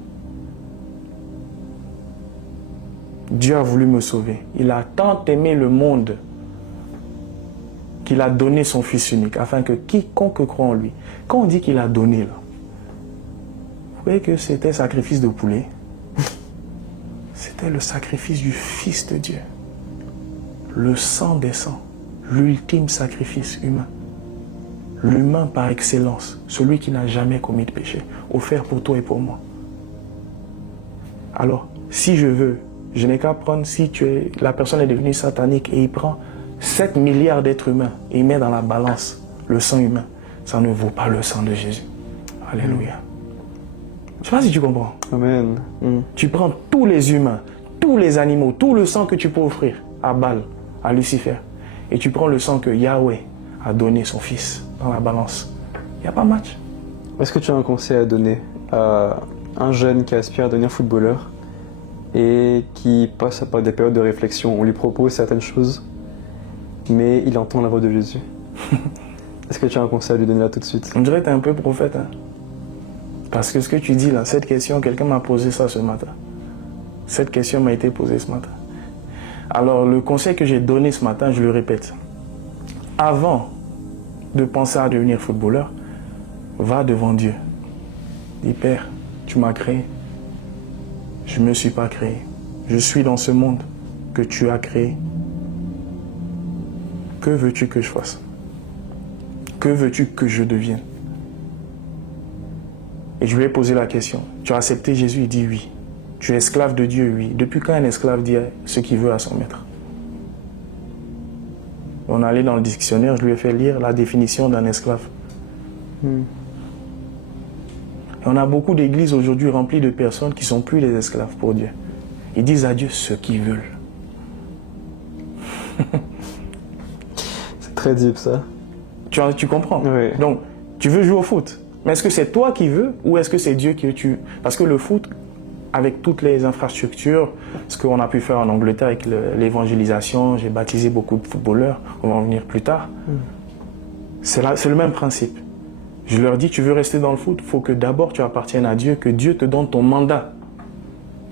Dieu a voulu me sauver. Il a tant aimé le monde qu'il a donné son Fils unique, afin que quiconque croit en lui. Quand on dit qu'il a donné, là, vous voyez que c'était sacrifice de poulet. C'était le sacrifice du Fils de Dieu. Le sang des sangs, l'ultime sacrifice humain. L'humain par excellence, celui qui n'a jamais commis de péché, offert pour toi et pour moi. Alors, si je veux, je n'ai qu'à prendre, si la personne est devenue satanique et il prend 7 milliards d'êtres humains et il met dans la balance le sang humain, ça ne vaut pas le sang de Jésus. Alléluia. Je ne sais pas si tu comprends. Amen. Tu prends tous les humains, tous les animaux, tout le sang que tu peux offrir à Baal, à Lucifer, et tu prends le sang que Yahweh a donné son Fils dans la balance. Il n'y a pas match. Est-ce que tu as un conseil à donner à un jeune qui aspire à devenir footballeur et qui passe par des périodes de réflexion? On lui propose certaines choses, mais il entend la voix de Jésus. Est-ce que tu as un conseil à lui donner là tout de suite? On dirait que tu es un peu prophète. Hein? Parce que ce que tu dis là, cette question, quelqu'un m'a posé ça ce matin. Cette question m'a été posée ce matin. Alors le conseil que j'ai donné ce matin, je le répète. Avant de penser à devenir footballeur, va devant Dieu. Dis, Père, tu m'as créé. Je ne me suis pas créé. Je suis dans ce monde que tu as créé. Que veux-tu que je fasse? Que veux-tu que je devienne? Et je lui ai posé la question. Tu as accepté Jésus? Il dit oui. Tu es esclave de Dieu? Oui. Depuis quand un esclave dit ce qu'il veut à son maître? On est allé dans le dictionnaire, je lui ai fait lire la définition d'un esclave. Et on a beaucoup d'églises aujourd'hui remplies de personnes qui ne sont plus des esclaves pour Dieu. Ils disent à Dieu ce qu'ils veulent. C'est très deep ça. Tu comprends? Oui. Donc, tu veux jouer au foot. Mais est-ce que c'est toi qui veux ou est-ce que c'est Dieu qui tu... Parce que le foot, avec toutes les infrastructures, ce qu'on a pu faire en Angleterre avec l'évangélisation, j'ai baptisé beaucoup de footballeurs, on va en venir plus tard. C'est le même principe. Je leur dis, tu veux rester dans le foot, il faut que d'abord tu appartiennes à Dieu, que Dieu te donne ton mandat.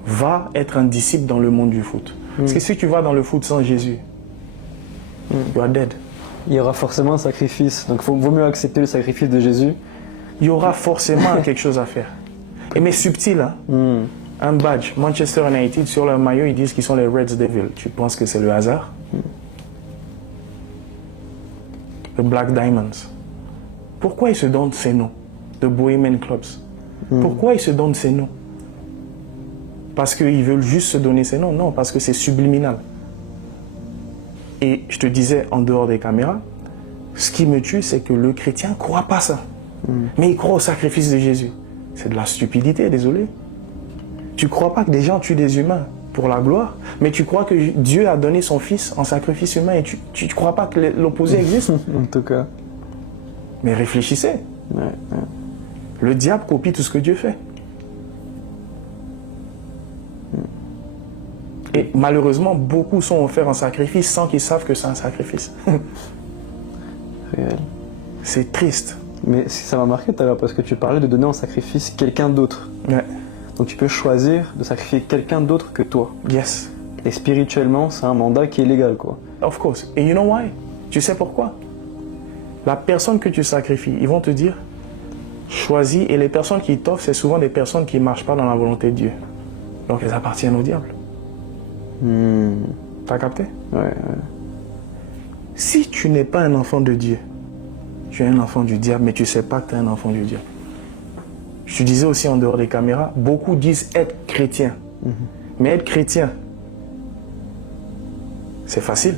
Va être un disciple dans le monde du foot. Parce que si tu vas dans le foot sans Jésus, you are dead. Il y aura forcément un sacrifice, donc vaut mieux accepter le sacrifice de Jésus. Il y aura forcément quelque chose à faire. Et mais subtil, hein? Un badge, Manchester United, sur leur maillot, ils disent qu'ils sont les Reds Devils. Tu penses que c'est le hasard? The Black Diamonds. Pourquoi ils se donnent ces noms? The Bohemian Clubs. Pourquoi ils se donnent ces noms? Parce qu'ils veulent juste se donner ces noms? Non, parce que c'est subliminal. Et je te disais, en dehors des caméras, ce qui me tue, c'est que le chrétien ne croit pas ça. Mais ils croient au sacrifice de Jésus. C'est de la stupidité, désolé. Tu ne crois pas que des gens tuent des humains pour la gloire, mais tu crois que Dieu a donné son Fils en sacrifice humain et tu ne crois pas que l'opposé existe. En tout cas. Mais réfléchissez. Ouais. Le diable copie tout ce que Dieu fait. Et malheureusement, beaucoup sont offerts en sacrifice sans qu'ils savent que c'est un sacrifice. Réel. C'est triste. Mais ça m'a marqué tout à l'heure parce que tu parlais de donner en sacrifice quelqu'un d'autre. Ouais. Donc tu peux choisir de sacrifier quelqu'un d'autre que toi. Yes. Et spirituellement, c'est un mandat qui est légal, quoi. Of course. Et you know why? Tu sais pourquoi? La personne que tu sacrifies, ils vont te dire, choisis. Et les personnes qui t'offrent, c'est souvent des personnes qui ne marchent pas dans la volonté de Dieu. Donc elles appartiennent au diable. T'as capté? Ouais. Si tu n'es pas un enfant de Dieu, tu es un enfant du diable, mais tu ne sais pas que tu es un enfant du diable. Je te disais aussi en dehors des caméras, beaucoup disent être chrétien. Mais être chrétien, c'est facile.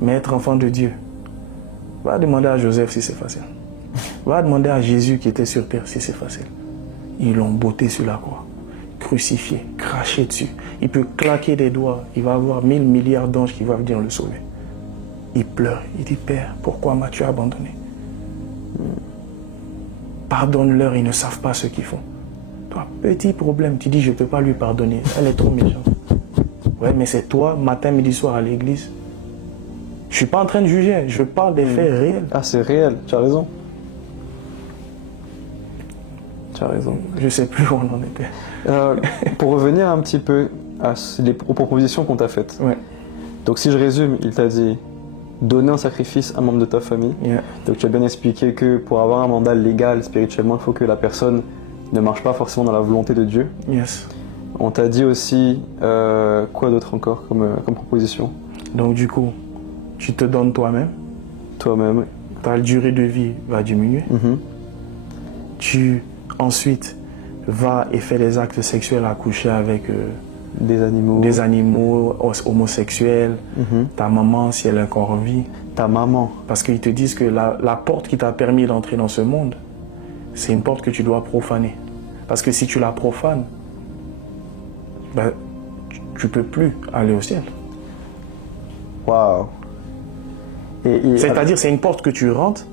Mais être enfant de Dieu, va demander à Joseph si c'est facile. Va demander à Jésus qui était sur terre si c'est facile. Ils l'ont botté sur la croix, crucifié, craché dessus. Il peut claquer des doigts, il va avoir 1000 milliards d'anges qui vont venir le sauver. Il pleure, il dit, Père, pourquoi m'as-tu abandonné? Pardonne-leur, ils ne savent pas ce qu'ils font. Toi, petit problème, tu dis, je ne peux pas lui pardonner, elle est trop méchante. Ouais, mais c'est toi, matin, midi, soir à l'église. Je ne suis pas en train de juger, je parle des faits réels. Ah, c'est réel, tu as raison. Tu as raison. Je ne sais plus où on en était. Pour revenir un petit peu aux propositions qu'on t'a faites. Ouais. Donc si je résume, il t'a dit donner un sacrifice à un membre de ta famille. Yeah. Donc tu as bien expliqué que pour avoir un mandat légal spirituellement, il faut que la personne ne marche pas forcément dans la volonté de Dieu. Yes. On t'a dit aussi, quoi d'autre encore comme proposition? Donc du coup, tu te donnes toi-même, Toi-même. ta durée de vie va diminuer. Tu ensuite vas et fais des actes sexuels à coucher avec Des animaux. Homosexuels, ta maman si elle est encore en vie. Ta maman. Parce qu'ils te disent que la porte qui t'a permis d'entrer dans ce monde, c'est une porte que tu dois profaner. Parce que si tu la profanes, ben, tu ne peux plus aller au ciel. Waouh. C'est-à-dire c'est une porte que tu rentres,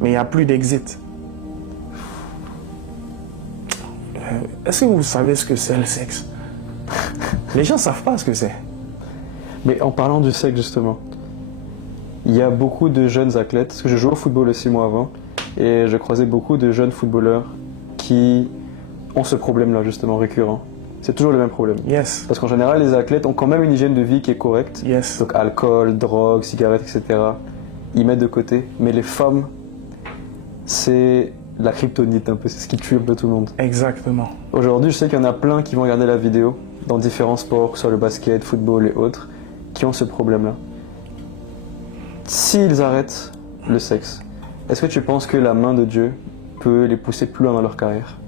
mais il n'y a plus d'exit. Est-ce que vous savez ce que c'est le sexe? Les gens ne savent pas ce que c'est. Mais en parlant du sexe justement, il y a beaucoup de jeunes athlètes, parce que je jouais au football aussi moi avant, et je croisais beaucoup de jeunes footballeurs qui ont ce problème-là justement récurrent. C'est toujours le même problème. Yes. Parce qu'en général, les athlètes ont quand même une hygiène de vie qui est correcte. Yes. Donc alcool, drogue, cigarettes, etc. Ils mettent de côté. Mais les femmes, c'est la kryptonite un peu, c'est ce qui tue un peu tout le monde. Exactement. Aujourd'hui, je sais qu'il y en a plein qui vont regarder la vidéo dans différents sports, que ce soit le basket, football et autres, qui ont ce problème-là. S'ils arrêtent le sexe, est-ce que tu penses que la main de Dieu peut les pousser plus loin dans leur carrière?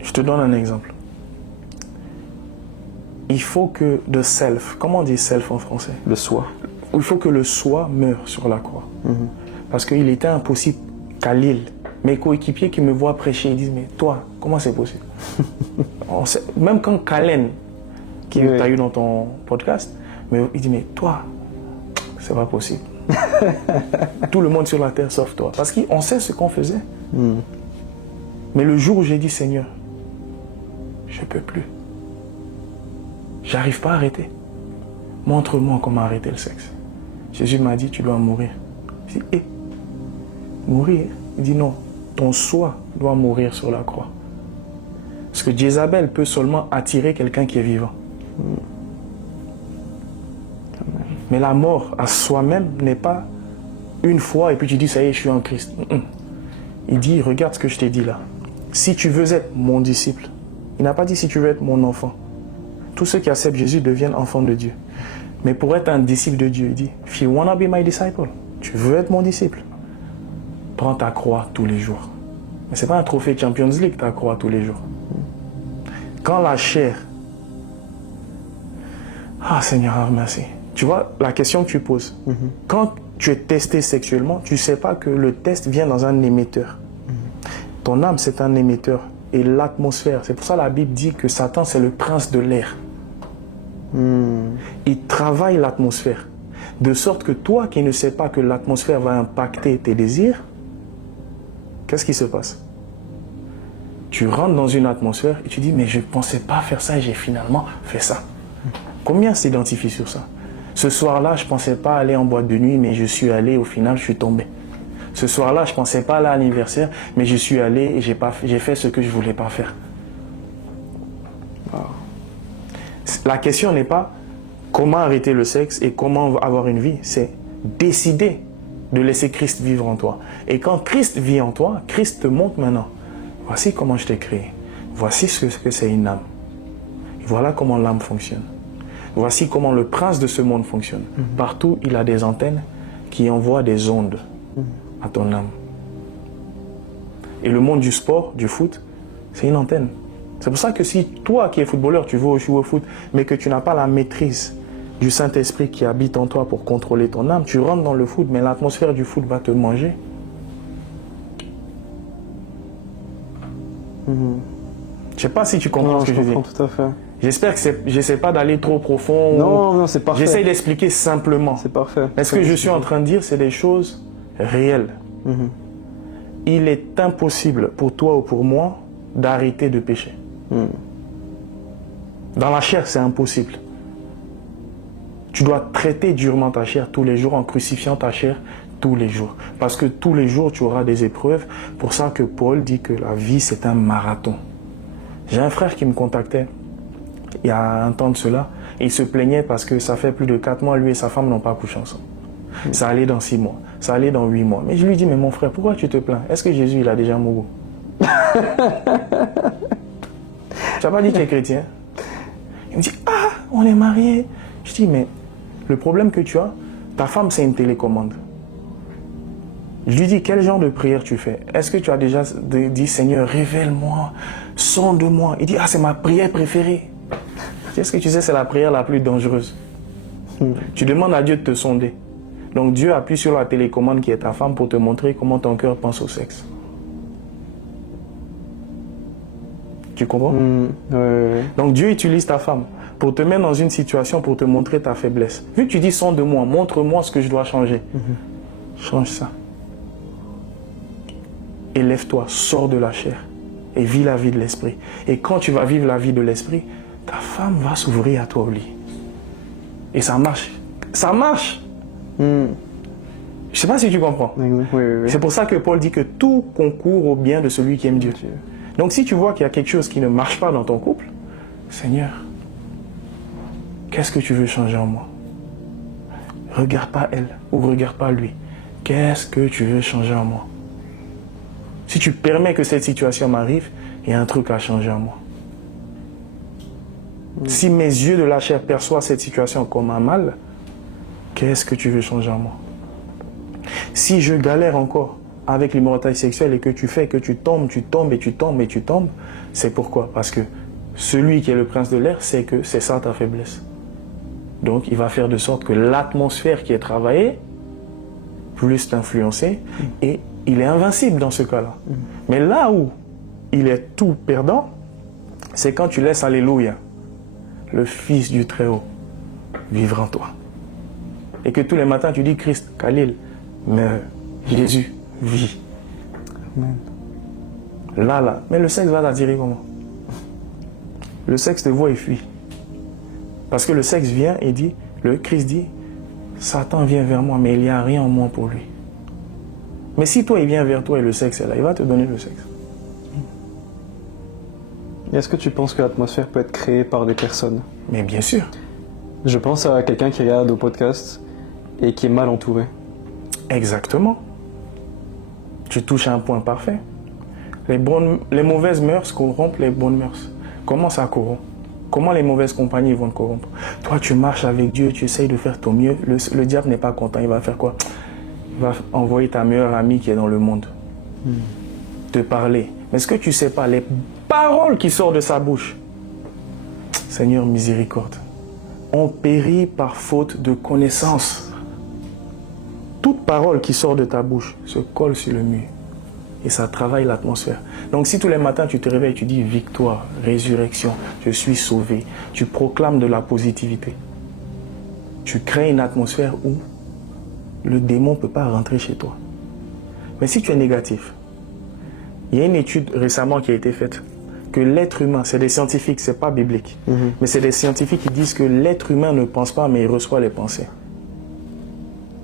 Je te donne un exemple. Il faut que le self, comment on dit self en français? Le soi. Il faut que le soi meure sur la croix. Parce qu'il était impossible qu'à Lille, mes coéquipiers qui me voient prêcher, ils disent, mais toi, comment c'est possible? Même quand Kalen, qui t'a eu dans ton podcast, il dit, mais toi, c'est pas possible. Tout le monde sur la terre sauf toi. Parce qu'on sait ce qu'on faisait. Mais le jour où j'ai dit, Seigneur, je ne peux plus. J'arrive pas à arrêter. Montre-moi comment arrêter le sexe. Jésus m'a dit, tu dois mourir. Je dis, mourir? Il dit, non, ton soi doit mourir sur la croix. Parce que Jézabel peut seulement attirer quelqu'un qui est vivant. Mais la mort à soi-même n'est pas une fois et puis tu dis, ça y est, je suis en Christ. Il dit, regarde ce que je t'ai dit là. Si tu veux être mon disciple, il n'a pas dit si tu veux être mon enfant. Tous ceux qui acceptent Jésus deviennent enfants de Dieu. Mais pour être un disciple de Dieu, il dit, if you wanna be my disciple, tu veux être mon disciple, prends ta croix tous les jours. Mais ce n'est pas un trophée Champions League, ta croix tous les jours. Quand la chair... Ah Seigneur, merci. Tu vois, la question que tu poses, quand tu es testé sexuellement, tu ne sais pas que le test vient dans un émetteur. Ton âme, c'est un émetteur. Et l'atmosphère, c'est pour ça que la Bible dit que Satan, c'est le prince de l'air. Il travaille l'atmosphère. De sorte que toi qui ne sais pas que l'atmosphère va impacter tes désirs, qu'est-ce qui se passe? Tu rentres dans une atmosphère et tu dis, mais je ne pensais pas faire ça et j'ai finalement fait ça. Combien s'identifient sur ça? Ce soir-là, je ne pensais pas aller en boîte de nuit, mais je suis allé, au final, je suis tombé. Ce soir-là, je ne pensais pas aller à l'anniversaire, mais je suis allé et j'ai fait ce que je ne voulais pas faire. Wow. La question n'est pas comment arrêter le sexe et comment avoir une vie, c'est décider de laisser Christ vivre en toi. Et quand Christ vit en toi, Christ te montre maintenant, voici comment je t'ai créé, voici ce que c'est une âme. Et voilà comment l'âme fonctionne. Voici comment le prince de ce monde fonctionne. Partout, il a des antennes qui envoient des ondes à ton âme. Et le monde du sport, du foot, c'est une antenne. C'est pour ça que si toi qui es footballeur, tu veux jouer au foot, mais que tu n'as pas la maîtrise du Saint-Esprit qui habite en toi pour contrôler ton âme, tu rentres dans le foot, mais l'atmosphère du foot va te manger. Je ne sais pas si tu comprends ce que je dis. Tout à fait. J'espère que j'essaie pas d'aller trop profond. Non, c'est parfait. J'essaie d'expliquer simplement. C'est parfait. Mais ce que je suis en train de dire, c'est des choses réelles. Il est impossible pour toi ou pour moi d'arrêter de pécher. Dans la chair, c'est impossible. Tu dois traiter durement ta chair tous les jours en crucifiant ta chair tous les jours. Parce que tous les jours, tu auras des épreuves. Pour ça que Paul dit que la vie, c'est un marathon. J'ai un frère qui me contactait il y a un temps de cela. Et il se plaignait parce que ça fait plus de 4 mois, lui et sa femme n'ont pas couché ensemble. Ça allait dans 6 mois, ça allait dans 8 mois. Mais je lui dis, mais mon frère, pourquoi tu te plains? Est-ce que Jésus, il a déjà mouru? Tu n'as pas dit que tu es chrétien? Il me dit, ah, on est mariés. Je dis, mais le problème que tu as, ta femme, c'est une télécommande. Je lui dis, quel genre de prière tu fais? Est-ce que tu as déjà dit, Seigneur, révèle-moi, sonde-moi? Il dit, ah, c'est ma prière préférée. Qu'est-ce que tu sais, c'est la prière la plus dangereuse. Tu demandes à Dieu de te sonder. Donc Dieu appuie sur la télécommande qui est ta femme pour te montrer comment ton cœur pense au sexe. Tu comprends? Donc Dieu utilise ta femme pour te mettre dans une situation, pour te montrer ta faiblesse. Vu que tu dis sonde-moi, montre-moi ce que je dois changer. Change ça. Élève-toi, sors de la chair et vis la vie de l'esprit. Et quand tu vas vivre la vie de l'esprit, ta femme va s'ouvrir à toi au lit. Et ça marche. Ça marche. Je ne sais pas si tu comprends. C'est pour ça que Paul dit que tout concourt au bien de celui qui aime Dieu. Donc si tu vois qu'il y a quelque chose qui ne marche pas dans ton couple, Seigneur, qu'est-ce que tu veux changer en moi? Regarde pas elle ou regarde pas lui. Qu'est-ce que tu veux changer en moi? Si tu permets que cette situation m'arrive, il y a un truc à changer en moi. Si mes yeux de la chair perçoivent cette situation comme un mal, qu'est-ce que tu veux changer en moi? Si je galère encore avec l'immoralité sexuelle et que tu fais que tu tombes, c'est pourquoi? Parce que celui qui est le prince de l'air sait que c'est ça ta faiblesse. Donc il va faire de sorte que l'atmosphère qui est travaillée puisse t'influencer et il est invincible dans ce cas-là. Mais là où il est tout perdant, c'est quand tu laisses Alléluia, le Fils du Très-Haut, vivre en toi. Et que tous les matins tu dis Christ, Khalil, meurt, Jésus vit. Amen. Là, mais le sexe va t'attirer comment? Le sexe te voit et fuit. Parce que le sexe vient et dit, le Christ dit, Satan vient vers moi, mais il n'y a rien en moi pour lui. Mais si toi il vient vers toi et le sexe est là, il va te donner le sexe. Est-ce que tu penses que l'atmosphère peut être créée par des personnes? Mais bien sûr. Je pense à quelqu'un qui regarde au podcast et qui est mal entouré. Exactement. Tu touches à un point parfait. Les mauvaises mœurs corrompent les bonnes mœurs. Comment ça corrompt? Comment les mauvaises compagnies vont te corrompre? Toi, tu marches avec Dieu, tu essayes de faire ton mieux. Le diable n'est pas content. Il va faire quoi? Il va envoyer ta meilleure amie qui est dans le monde. Te parler. Mais ce que tu ne sais pas, les paroles qui sortent de sa bouche, Seigneur, miséricorde, ont péri par faute de connaissance. Tout parole qui sort de ta bouche se colle sur le mur. Et ça travaille l'atmosphère. Donc si tous les matins tu te réveilles, tu dis victoire, résurrection, je suis sauvé, tu proclames de la positivité. Tu crées une atmosphère où le démon ne peut pas rentrer chez toi. Mais si tu es négatif, il y a une étude récemment qui a été faite, que l'être humain, c'est des scientifiques, c'est pas biblique, mais c'est des scientifiques qui disent que l'être humain ne pense pas, mais il reçoit les pensées.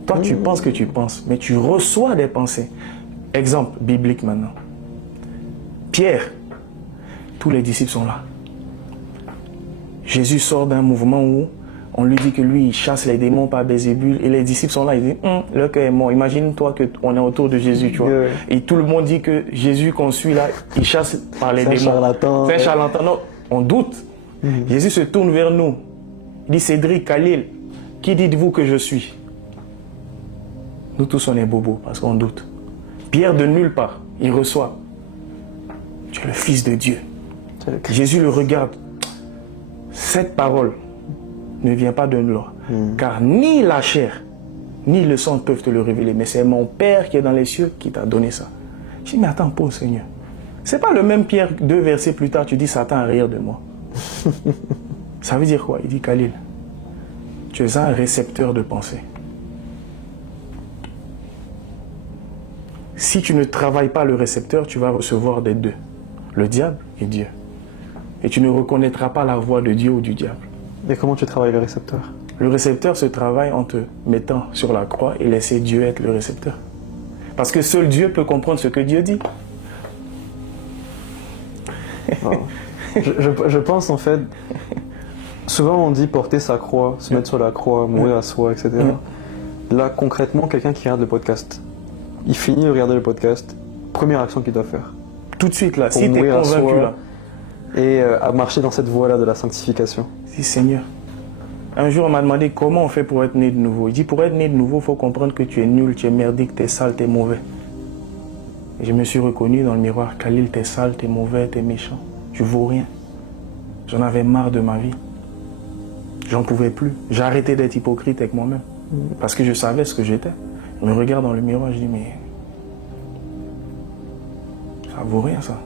Toi, tu penses que tu penses, mais tu reçois des pensées. Exemple biblique maintenant. Pierre, tous les disciples sont là. Jésus sort d'un mouvement où on lui dit que lui, il chasse les démons par Bézébul, et les disciples sont là, ils disent, le cœur est mort. Imagine-toi qu'on est autour de Jésus, tu vois. Yeah. Et tout le monde dit que Jésus qu'on suit là, il chasse par les démons. C'est un charlatan. Non, on doute. Jésus se tourne vers nous. Il dit, Cédric, Khalil, qui dites-vous que je suis? Nous tous, on est bobos parce qu'on doute. Pierre, de nulle part, il reçoit. Tu es le Fils de Dieu. Jésus le regarde. Cette parole ne vient pas de nous, car ni la chair, ni le sang peuvent te le révéler, mais c'est mon Père qui est dans les cieux qui t'a donné ça. Je dis, mais attends, pause, Seigneur. C'est pas le même Pierre, 2 versets plus tard, tu dis, Satan a rire de moi. Ça veut dire quoi? Il dit, Khalil, tu es un récepteur de pensée. Si tu ne travailles pas le récepteur, tu vas recevoir des deux, le diable et Dieu. Et tu ne reconnaîtras pas la voix de Dieu ou du diable. Mais comment tu travailles le récepteur? Le récepteur se travaille en te mettant sur la croix et laisser Dieu être le récepteur. Parce que seul Dieu peut comprendre ce que Dieu dit. Je pense en fait, souvent on dit porter sa croix, se mettre sur la croix, mourir à soi, etc. Là concrètement, quelqu'un qui regarde le podcast, il finit de regarder le podcast, première action qu'il doit faire. Tout de suite là, si tu es convaincu là. Et à marcher dans cette voie-là de la sanctification. Si Seigneur. Un jour on m'a demandé comment on fait pour être né de nouveau. Il dit pour être né de nouveau, il faut comprendre que tu es nul, tu es merdique, tu es sale, tu es mauvais. Et je me suis reconnu dans le miroir, Khalil, tu es sale, tu es mauvais, tu es méchant. Tu vaux rien. J'en avais marre de ma vie. J'en pouvais plus. J'ai arrêté d'être hypocrite avec moi-même. Parce que je savais ce que j'étais. Je me regarde dans le miroir, je dis, mais ça vaut rien ça.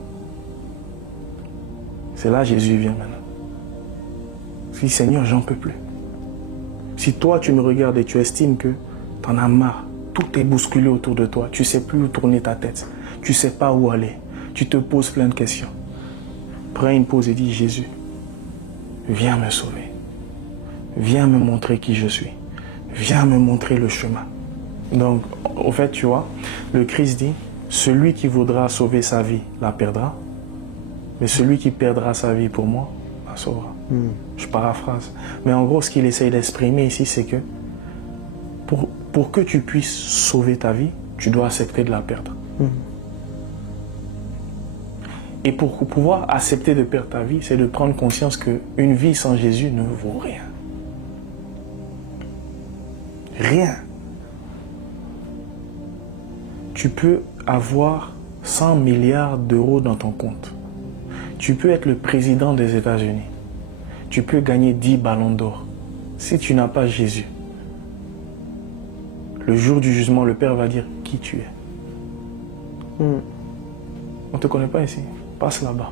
C'est là Jésus vient maintenant. Je dis, Seigneur, j'en peux plus. Si toi tu me regardes et tu estimes que tu en as marre, tout est bousculé autour de toi, tu ne sais plus où tourner ta tête, tu ne sais pas où aller, tu te poses plein de questions. Prends une pause et dis, Jésus, viens me sauver. Viens me montrer qui je suis. Viens me montrer le chemin. Donc, au fait, tu vois, le Christ dit, celui qui voudra sauver sa vie la perdra, mais celui qui perdra sa vie pour moi la sauvera. Je paraphrase. Mais en gros, ce qu'il essaye d'exprimer ici, c'est que pour que tu puisses sauver ta vie, tu dois accepter de la perdre. Et pour pouvoir accepter de perdre ta vie, c'est de prendre conscience qu'une vie sans Jésus ne vaut rien. Rien. Tu peux avoir 100 milliards d'euros dans ton compte. Tu peux être le président des États-Unis. Tu peux gagner 10 ballons d'or. Si tu n'as pas Jésus, le jour du jugement, le Père va dire qui tu es. On ne te connaît pas ici. Passe là-bas.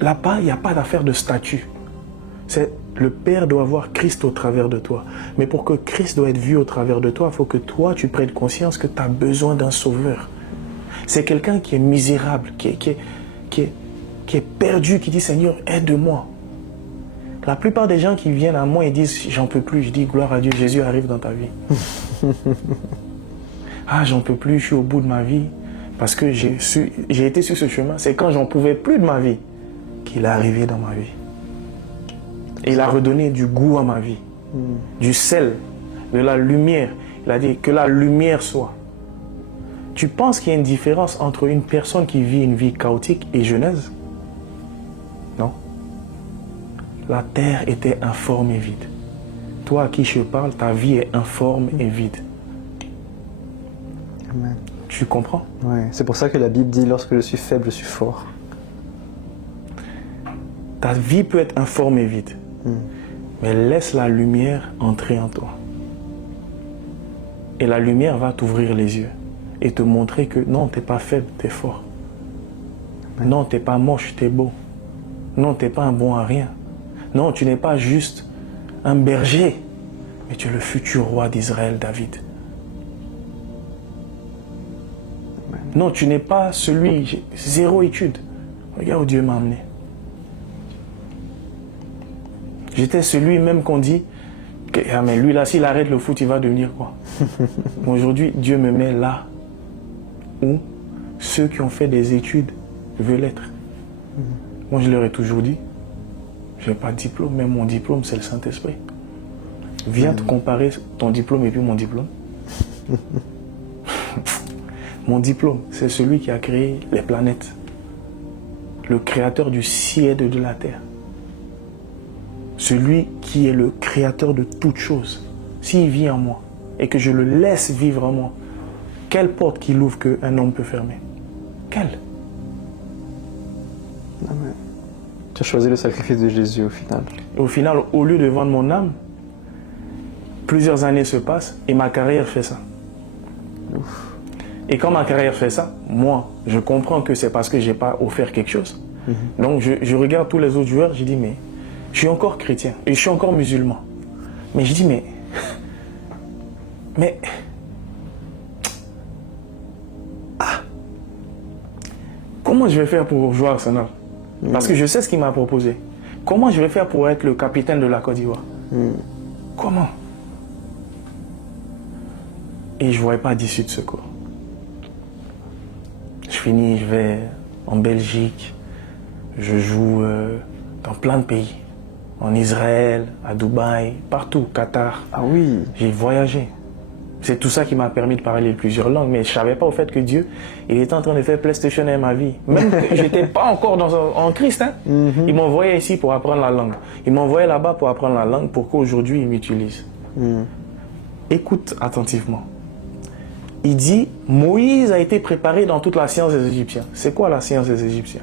Là-bas, il n'y a pas d'affaire de statut. Le Père doit voir Christ au travers de toi. Mais pour que Christ doit être vu au travers de toi, il faut que toi, tu prennes conscience que tu as besoin d'un sauveur. C'est quelqu'un qui est misérable, qui est perdu, qui dit, Seigneur, aide-moi. La plupart des gens qui viennent à moi et disent, j'en peux plus, je dis, gloire à Dieu, Jésus arrive dans ta vie. Ah, j'en peux plus, je suis au bout de ma vie, parce que j'ai été sur ce chemin. C'est quand j'en pouvais plus de ma vie qu'il est arrivé dans ma vie. Et il a redonné du goût à ma vie, du sel, de la lumière. Il a dit que la lumière soit. Tu penses qu'il y a une différence entre une personne qui vit une vie chaotique et Genèse? Non. La terre était informe et vide. Toi à qui je parle, ta vie est informe et vide. Amen. Tu comprends? Ouais. C'est pour ça que la Bible dit, lorsque je suis faible, je suis fort. Ta vie peut être informe et vide. Mais laisse la lumière entrer en toi. Et la lumière va t'ouvrir les yeux et te montrer que non, tu n'es pas faible, tu es fort. Non, tu n'es pas moche, tu es beau. Non, tu n'es pas un bon à rien. Non, tu n'es pas juste un berger, mais tu es le futur roi d'Israël, David. Non, tu n'es pas celui, zéro étude. Regarde où Dieu m'a amené. J'étais celui même qu'on dit, que, ah mais lui là, s'il arrête le foot, il va devenir quoi? Aujourd'hui, Dieu me met là où ceux qui ont fait des études veulent être. Moi, je leur ai toujours dit, je n'ai pas de diplôme, mais mon diplôme, c'est le Saint-Esprit. Viens te comparer ton diplôme et puis mon diplôme. Mon diplôme, c'est celui qui a créé les planètes. Le créateur du ciel et de la terre. Celui qui est le créateur de toutes choses. S'il vit en moi et que je le laisse vivre en moi, quelle porte qu'il ouvre qu'un homme peut fermer? Quelle? Amen. Tu as choisi le sacrifice de Jésus au final. Et au final, au lieu de vendre mon âme, plusieurs années se passent et ma carrière fait ça. Ouf. Et quand ma carrière fait ça, moi, je comprends que c'est parce que je n'ai pas offert quelque chose. Donc je regarde tous les autres joueurs, je dis mais je suis encore chrétien et je suis encore musulman. Mais je dis mais comment je vais faire pour jouer à Arsenal? Parce que je sais ce qu'il m'a proposé. Comment je vais faire pour être le capitaine de la Côte d'Ivoire? Comment? Et je ne voyais pas d'issue de secours. Je finis, je vais en Belgique, je joue dans plein de pays. En Israël, à Dubaï, partout, Qatar. Ah oui. J'ai voyagé. C'est tout ça qui m'a permis de parler plusieurs langues. Mais je ne savais pas au fait que Dieu, il était en train de faire PlayStation dans ma vie. Même que je n'étais pas encore en Christ. Hein? Il m'envoyait ici pour apprendre la langue. Il m'envoyait là-bas pour apprendre la langue pour qu'aujourd'hui il m'utilise. Écoute attentivement. Il dit, Moïse a été préparé dans toute la science des Égyptiens. C'est quoi la science des Égyptiens?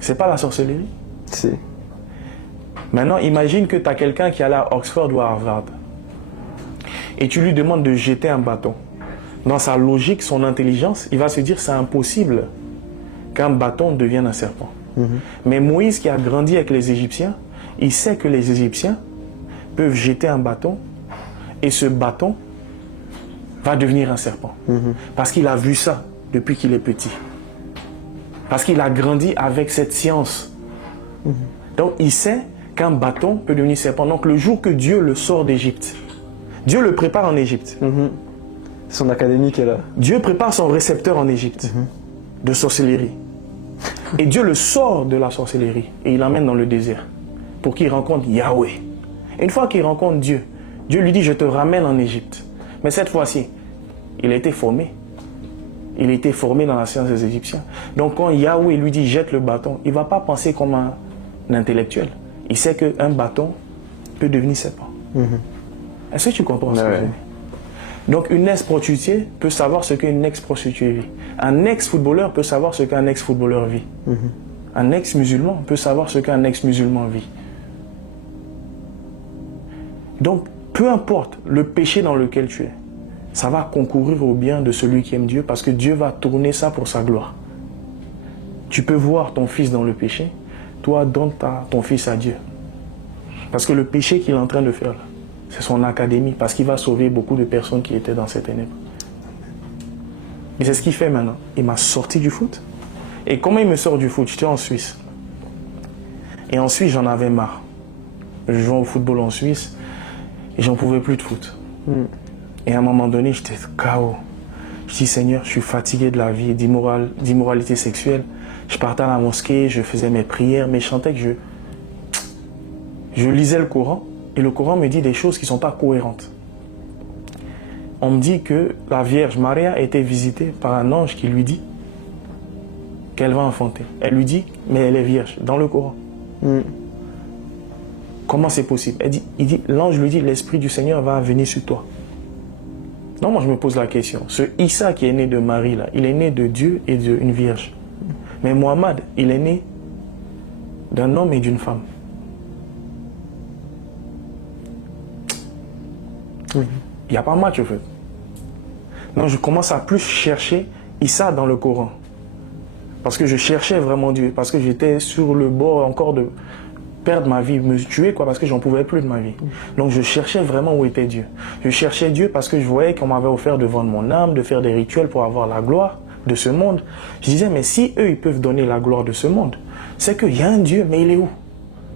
C'est pas la sorcellerie? C'est. Maintenant, imagine que tu as quelqu'un qui est allé à Oxford ou à Harvard. Et tu lui demandes de jeter un bâton. Dans sa logique, son intelligence, il va se dire c'est impossible qu'un bâton devienne un serpent. Mais Moïse qui a grandi avec les Égyptiens, il sait que les Égyptiens peuvent jeter un bâton et ce bâton va devenir un serpent. Parce qu'il a vu ça depuis qu'il est petit. Parce qu'il a grandi avec cette science. Donc il sait qu'un bâton peut devenir serpent. Donc le jour que Dieu le sort d'Égypte, Dieu le prépare en Égypte. Son académie qui est là. Dieu prépare son récepteur en Égypte de sorcellerie. Et Dieu le sort de la sorcellerie et il l'emmène dans le désert pour qu'il rencontre Yahweh. Une fois qu'il rencontre Dieu, Dieu lui dit je te ramène en Égypte. Mais cette fois-ci, il a été formé. Il a été formé dans la science des Égyptiens. Donc quand Yahweh lui dit jette le bâton, il ne va pas penser comme un intellectuel. Il sait qu'un bâton peut devenir serpent. Est-ce que tu comprends ce que je dis? Donc une ex-prostituée peut savoir ce qu'une ex-prostituée vit. Un ex-footballeur peut savoir ce qu'un ex-footballeur vit. Un ex-musulman peut savoir ce qu'un ex-musulman vit. Donc peu importe le péché dans lequel tu es, ça va concourir au bien de celui qui aime Dieu parce que Dieu va tourner ça pour sa gloire. Tu peux voir ton fils dans le péché, toi donne ton fils à Dieu. Parce que le péché qu'il est en train de faire là, c'est son académie parce qu'il va sauver beaucoup de personnes qui étaient dans ces ténèbres. Et c'est ce qu'il fait maintenant. Il m'a sorti du foot. Et comment il me sort du foot? J'étais en Suisse. Et en Suisse, j'en avais marre. Je jouais au football en Suisse et j'en pouvais plus de foot. Et à un moment donné, j'étais KO. Je dis, Seigneur, je suis fatigué de la vie, d'immoralité sexuelle. Je partais à la mosquée, je faisais mes prières, mais je sentais que je lisais le Coran. Et le Coran me dit des choses qui ne sont pas cohérentes. On me dit que la Vierge Maria a été visitée par un ange qui lui dit qu'elle va enfanter. Elle lui dit, mais elle est vierge, dans le Coran. Comment c'est possible? L'ange lui dit, l'Esprit du Seigneur va venir sur toi. Non, moi je me pose la question. Ce Issa qui est né de Marie, là, il est né de Dieu et d'une vierge. Mais Mohammed, il est né d'un homme et d'une femme. Il n'y a pas match, au fait. Donc, je commence à plus chercher Issa dans le Coran. Parce que je cherchais vraiment Dieu. Parce que j'étais sur le bord encore de perdre ma vie, me tuer, quoi, parce que j'en pouvais plus de ma vie. Donc, je cherchais vraiment où était Dieu. Je cherchais Dieu parce que je voyais qu'on m'avait offert de vendre mon âme, de faire des rituels pour avoir la gloire de ce monde. Je disais, mais si eux, ils peuvent donner la gloire de ce monde, c'est qu'il y a un Dieu, mais il est où?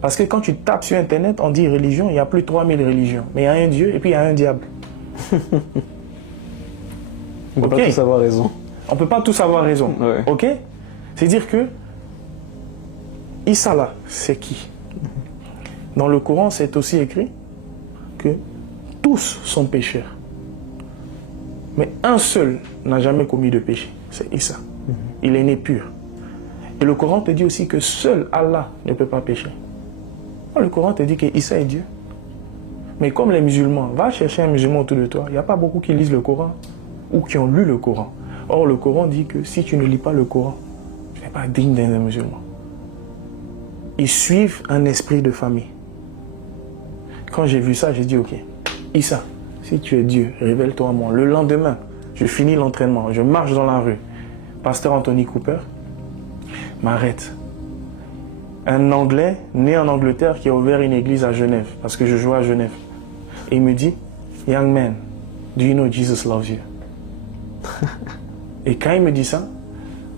Parce que quand tu tapes sur Internet, on dit religion, il y a plus de 3000 religions. Mais il y a un Dieu et puis il y a un diable. On peut pas tous avoir raison. On ne peut pas tous avoir raison. Ouais. Ok? C'est-à-dire que Issa là, c'est qui? Dans le Coran, c'est aussi écrit que tous sont pécheurs. Mais un seul n'a jamais commis de péché. C'est Issa. Il est né pur. Et le Coran te dit aussi que seul Allah ne peut pas pécher. Le Coran te dit que Issa est Dieu. Mais comme les musulmans, va chercher un musulman autour de toi. Il n'y a pas beaucoup qui lisent le Coran ou qui ont lu le Coran. Or, le Coran dit que si tu ne lis pas le Coran, tu n'es pas digne d'un musulman. Ils suivent un esprit de famille. Quand j'ai vu ça, j'ai dit, ok, Issa, si tu es Dieu, révèle-toi à moi. Le lendemain, je finis l'entraînement, je marche dans la rue. Pasteur Anthony Cooper m'arrête. Un Anglais né en Angleterre qui a ouvert une église à Genève, parce que je jouais à Genève. Et il me dit, young man, do you know Jesus loves you? Et quand il me dit ça,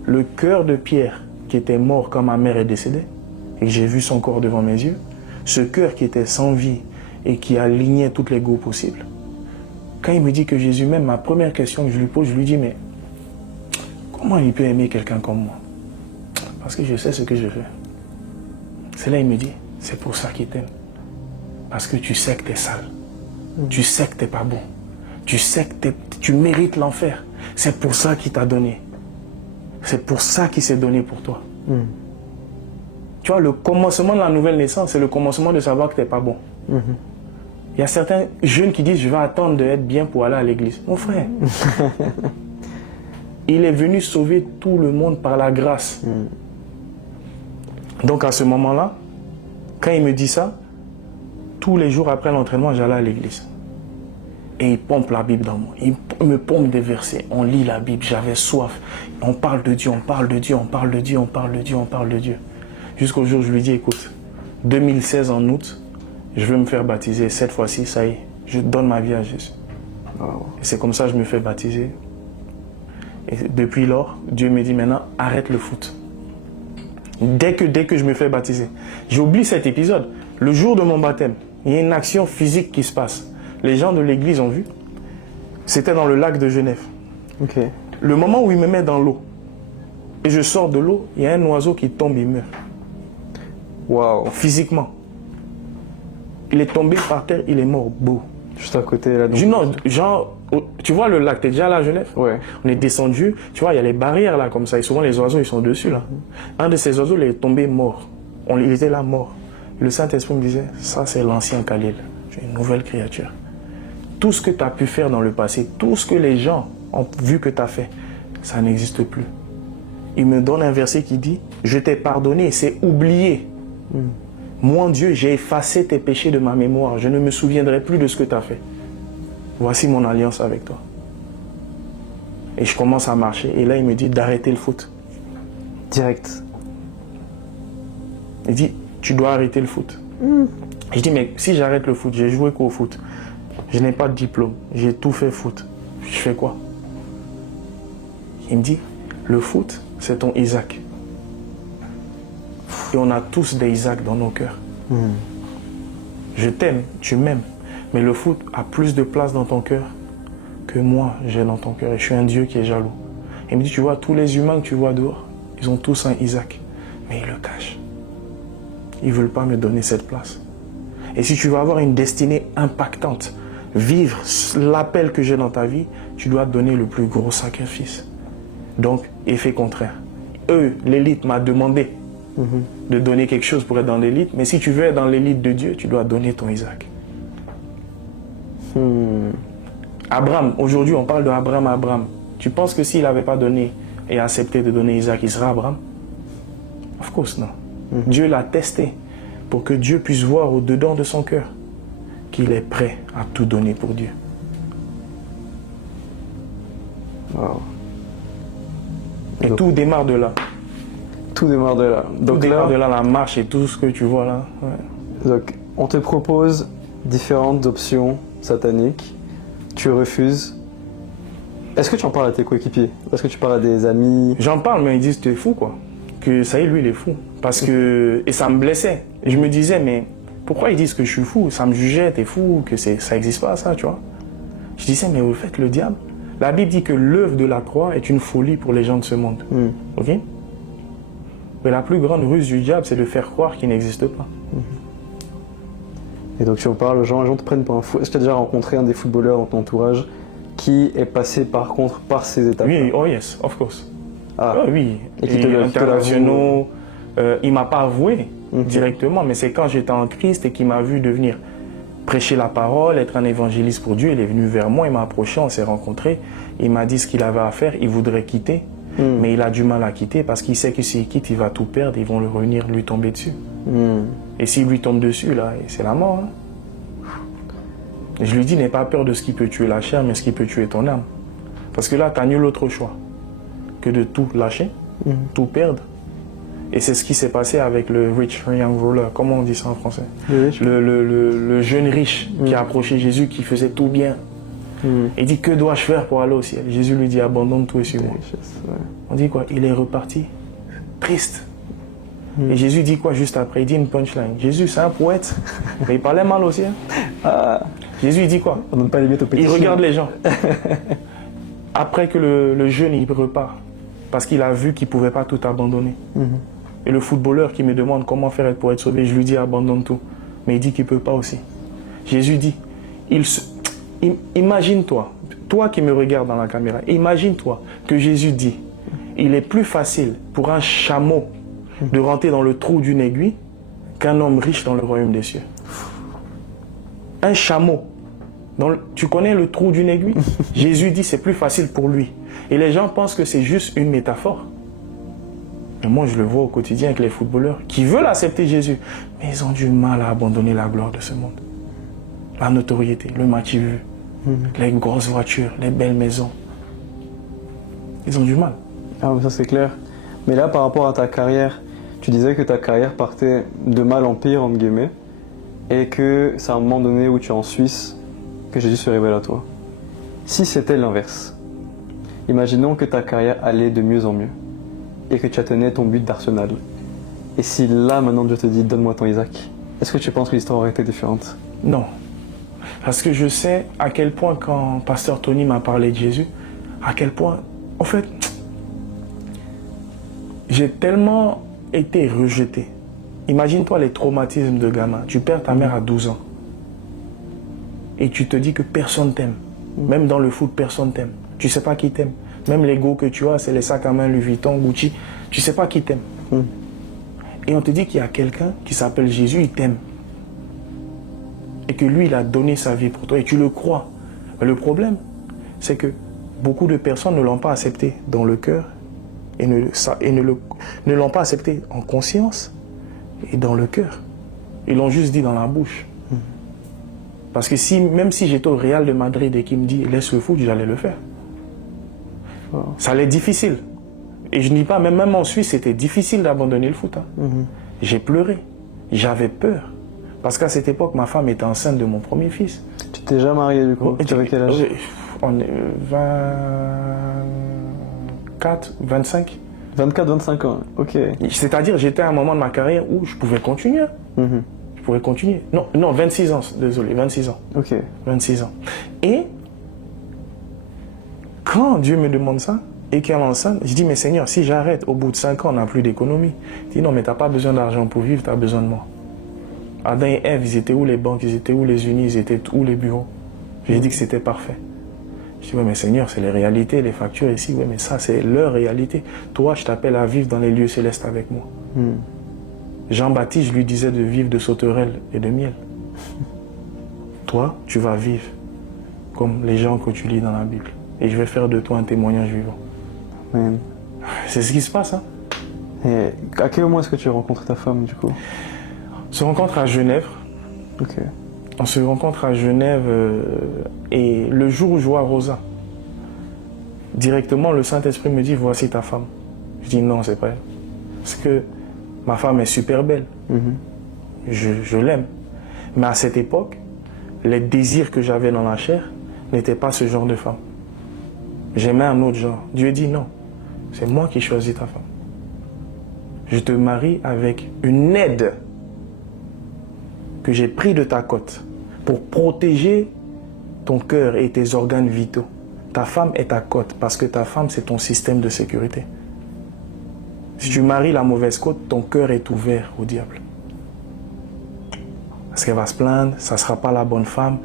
le cœur de Pierre, qui était mort quand ma mère est décédée, et que j'ai vu son corps devant mes yeux, ce cœur qui était sans vie et qui alignait toutes les go possibles, quand il me dit que Jésus m'aime, ma première question que je lui pose, je lui dis, mais comment il peut aimer quelqu'un comme moi? Parce que je sais ce que je fais. C'est là qu'il me dit, c'est pour ça qu'il t'aime. Parce que tu sais que tu es sale. Tu sais que tu n'es pas bon. Tu sais que tu mérites l'enfer. C'est pour ça qu'il t'a donné. C'est pour ça qu'il s'est donné pour toi. Tu vois, le commencement de la nouvelle naissance, c'est le commencement de savoir que tu n'es pas bon. Il y a certains jeunes qui disent, je vais attendre d'être bien pour aller à l'église. Mon frère, il est venu sauver tout le monde par la grâce. Donc à ce moment-là, quand il me dit ça, tous les jours après l'entraînement, j'allais à l'église. Et il pompe la Bible dans moi. Il me pompe des versets. On lit la Bible, j'avais soif. On parle de Dieu, on parle de Dieu, on parle de Dieu, on parle de Dieu, on parle de Dieu. Jusqu'au jour où je lui dis, écoute, 2016 en août, je veux me faire baptiser. Cette fois-ci, ça y est, je donne ma vie à Jésus. Et c'est comme ça que je me fais baptiser. Et depuis lors, Dieu me dit maintenant, arrête le foot. Dès que je me fais baptiser. J'oublie cet épisode. Le jour de mon baptême, il y a une action physique qui se passe. Les gens de l'église ont vu. C'était dans le lac de Genève. Okay. Le moment où il me met dans l'eau, et je sors de l'eau, il y a un oiseau qui tombe, il meurt. Wow. Physiquement. Il est tombé par terre, il est mort. Beau. Juste à côté là. Non, genre, tu vois le lac, t'es déjà là à Genève? Ouais. On est descendu, tu vois, il y a les barrières là comme ça, et souvent les oiseaux ils sont dessus là. Un de ces oiseaux il est tombé mort. Il était là mort. Le Saint-Esprit me disait, ça c'est l'ancien Khalil, j'ai une nouvelle créature. Tout ce que tu as pu faire dans le passé, tout ce que les gens ont vu que tu as fait, ça n'existe plus. Il me donne un verset qui dit, je t'ai pardonné, c'est oublié. Moi Dieu, j'ai effacé tes péchés de ma mémoire, je ne me souviendrai plus de ce que tu as fait. Voici mon alliance avec toi. Et je commence à marcher. Et là, il me dit d'arrêter le foot. Direct. Il dit, tu dois arrêter le foot. Je dis, mais si j'arrête le foot, j'ai joué qu'au foot. Je n'ai pas de diplôme. J'ai tout fait foot. Je fais quoi? Il me dit, le foot, c'est ton Isaac. Et on a tous des Isaac dans nos cœurs. Je t'aime, tu m'aimes. Mais le foot a plus de place dans ton cœur que moi j'ai dans ton cœur. Et je suis un Dieu qui est jaloux. Il me dit, tu vois, tous les humains que tu vois dehors, ils ont tous un Isaac. Mais ils le cachent. Ils ne veulent pas me donner cette place. Et si tu veux avoir une destinée impactante, vivre l'appel que j'ai dans ta vie, tu dois donner le plus gros sacrifice. Donc, effet contraire. L'élite m'a demandé de donner quelque chose pour être dans l'élite. Mais si tu veux être dans l'élite de Dieu, tu dois donner ton Isaac. Abraham, aujourd'hui on parle d'Abraham. Tu penses que s'il n'avait pas donné et accepté de donner Isaac, il sera Abraham? Of course non. Dieu l'a testé pour que Dieu puisse voir au-dedans de son cœur qu'il est prêt à tout donner pour Dieu. Wow. Et Donc- tout démarre de là. Tout démarre de là. Tout démarre de là, la marche et tout ce que tu vois là. Ouais. Donc, on te propose différentes options sataniques. Tu refuses. Est-ce que tu en parles à tes coéquipiers? Est-ce que tu parles à des amis? J'en parle, mais ils disent t'es fou quoi. Que ça y est, lui il est fou. Parce que. Et ça me blessait. Et je me disais, mais pourquoi ils disent que je suis fou? Ça me jugeait, t'es fou, que ça n'existe pas ça, tu vois. Je disais, mais vous faites le diable. La Bible dit que l'œuvre de la croix est une folie pour les gens de ce monde. Ok? Mais la plus grande ruse du diable, c'est de faire croire qu'il n'existe pas. Et donc tu en parles aux gens, les gens te prennent pour un fou. Est-ce que tu as déjà rencontré un des footballeurs dans ton entourage qui est passé par contre par ces étapes? Oui, oh yes, of course. Ah, Ah oui, Et qui te l'a- internationaux. Il m'a pas avoué Mhm. directement, mais c'est quand j'étais en Christ et qu'il m'a vu devenir prêcher la parole, être un évangéliste pour Dieu. Il est venu vers moi, il m'a approché, on s'est rencontrés. Il m'a dit ce qu'il avait à faire, il voudrait quitter, mais il a du mal à quitter parce qu'il sait que s'il quitte, il va tout perdre, ils vont le revenir lui tomber dessus. Et s'il lui tombe dessus, là, c'est la mort. Hein. Et je lui dis, n'aie pas peur de ce qui peut tuer la chair, mais ce qui peut tuer ton âme. Parce que là, tu n'as nul autre choix que de tout lâcher, tout perdre. Et c'est ce qui s'est passé avec le rich young ruler. Comment on dit ça en français? Le jeune riche qui a approché Jésus, qui faisait tout bien. Il dit, que dois-je faire pour aller au ciel? Jésus lui dit, abandonne tout et suis-moi. On dit quoi? Il est reparti triste. Et Jésus dit quoi juste après? Il dit une punchline. Jésus, c'est un poète. Mais il parlait mal au ciel. Jésus, il dit quoi? On ne donne pas les bêtes aux Il pétitions. regarde les gens. Après que le jeune, il repart. Parce qu'il a vu qu'il ne pouvait pas tout abandonner. Et le footballeur qui me demande comment faire pour être sauvé, je lui dis abandonne tout. Mais il dit qu'il ne peut pas aussi. Jésus dit, imagine-toi, toi qui me regardes dans la caméra, imagine-toi que Jésus dit, il est plus facile pour un chameau de rentrer dans le trou d'une aiguille qu'un homme riche dans le royaume des cieux. Un chameau. Tu connais le trou d'une aiguille? Jésus dit c'est plus facile pour lui. Et les gens pensent que c'est juste une métaphore. Mais moi, je le vois au quotidien avec les footballeurs qui veulent accepter Jésus. Mais ils ont du mal à abandonner la gloire de ce monde. La notoriété, le match vu, les grosses voitures, les belles maisons. Ils ont du mal. Ah, mais ça c'est clair. Mais là, par rapport à ta carrière, tu disais que ta carrière partait de mal en pire, entre guillemets, et que c'est à un moment donné où tu es en Suisse que Jésus se révèle à toi. Si c'était l'inverse, imaginons que ta carrière allait de mieux en mieux, et que tu atteignais ton but d'Arsenal. Et si là, maintenant, Dieu te dit, donne-moi ton Isaac, est-ce que tu penses que l'histoire aurait été différente? Non. Parce que je sais à quel point, quand Pasteur Tony m'a parlé de Jésus, à quel point, en fait, j'ai tellement été rejeté. Imagine-toi les traumatismes de gamin. Tu perds ta mère à 12 ans. Et tu te dis que personne t'aime. Même dans le foot, personne t'aime. Tu sais pas qui t'aime. Même l'ego que tu as, c'est les sacs à main Louis Vuitton, Gucci. Tu sais pas qui t'aime. Et on te dit qu'il y a quelqu'un qui s'appelle Jésus, il t'aime. Et que lui, il a donné sa vie pour toi. Et tu le crois. Mais le problème, c'est que beaucoup de personnes ne l'ont pas accepté dans le cœur et ne l'ont pas accepté en conscience et dans le cœur. Ils l'ont juste dit dans la bouche. Parce que même si j'étais au Real de Madrid et qu'il me dit laisse le foot, j'allais le faire. Ça allait être difficile. Et je ne dis pas, même en Suisse, c'était difficile d'abandonner le foot. J'ai pleuré. J'avais peur. Parce qu'à cette époque, ma femme était enceinte de mon premier fils. Tu t'es déjà marié du coup? Tu avais quel âge? On est 24, 25. 24, 25 ans, ok. C'est-à-dire, j'étais à un moment de ma carrière où je pouvais continuer. Je pourrais continuer. Non, 26 ans, désolé, 26 ans. Ok. 26 ans. Et quand Dieu me demande ça et qu'elle est enceinte, je dis, mais Seigneur, si j'arrête, au bout de 5 ans, on n'a plus d'économie. Il dit, non, mais tu n'as pas besoin d'argent pour vivre, tu as besoin de moi. Adam et Ève, ils étaient où les banques, ils étaient où les unis, ils étaient où les bureaux? J'ai dit que c'était parfait. Je dis, oui, mais Seigneur, c'est les réalités, les factures ici, oui, mais ça, c'est leur réalité. Toi, je t'appelle à vivre dans les lieux célestes avec moi. Jean-Baptiste, je lui disais de vivre de sauterelles et de miel. Toi, tu vas vivre comme les gens que tu lis dans la Bible. Et je vais faire de toi un témoignage vivant. Amen. C'est ce qui se passe, hein. Et à quel moment est-ce que tu rencontres ta femme du coup? On se rencontre à Genève. Ok. On se rencontre à Genève et le jour où je vois Rosa, directement, le Saint-Esprit me dit, voici ta femme. Je dis, non, c'est pas elle. Parce que ma femme est super belle. Je l'aime. Mais à cette époque, les désirs que j'avais dans la chair n'étaient pas ce genre de femme. J'aimais un autre genre. Dieu dit, non, c'est moi qui choisis ta femme. Je te marie avec une aide que j'ai pris de ta côte pour protéger ton cœur et tes organes vitaux. Ta femme est ta côte parce que ta femme, c'est ton système de sécurité. Si tu maries la mauvaise côte, ton cœur est ouvert au diable. Parce qu'elle va se plaindre, ça ne sera pas la bonne femme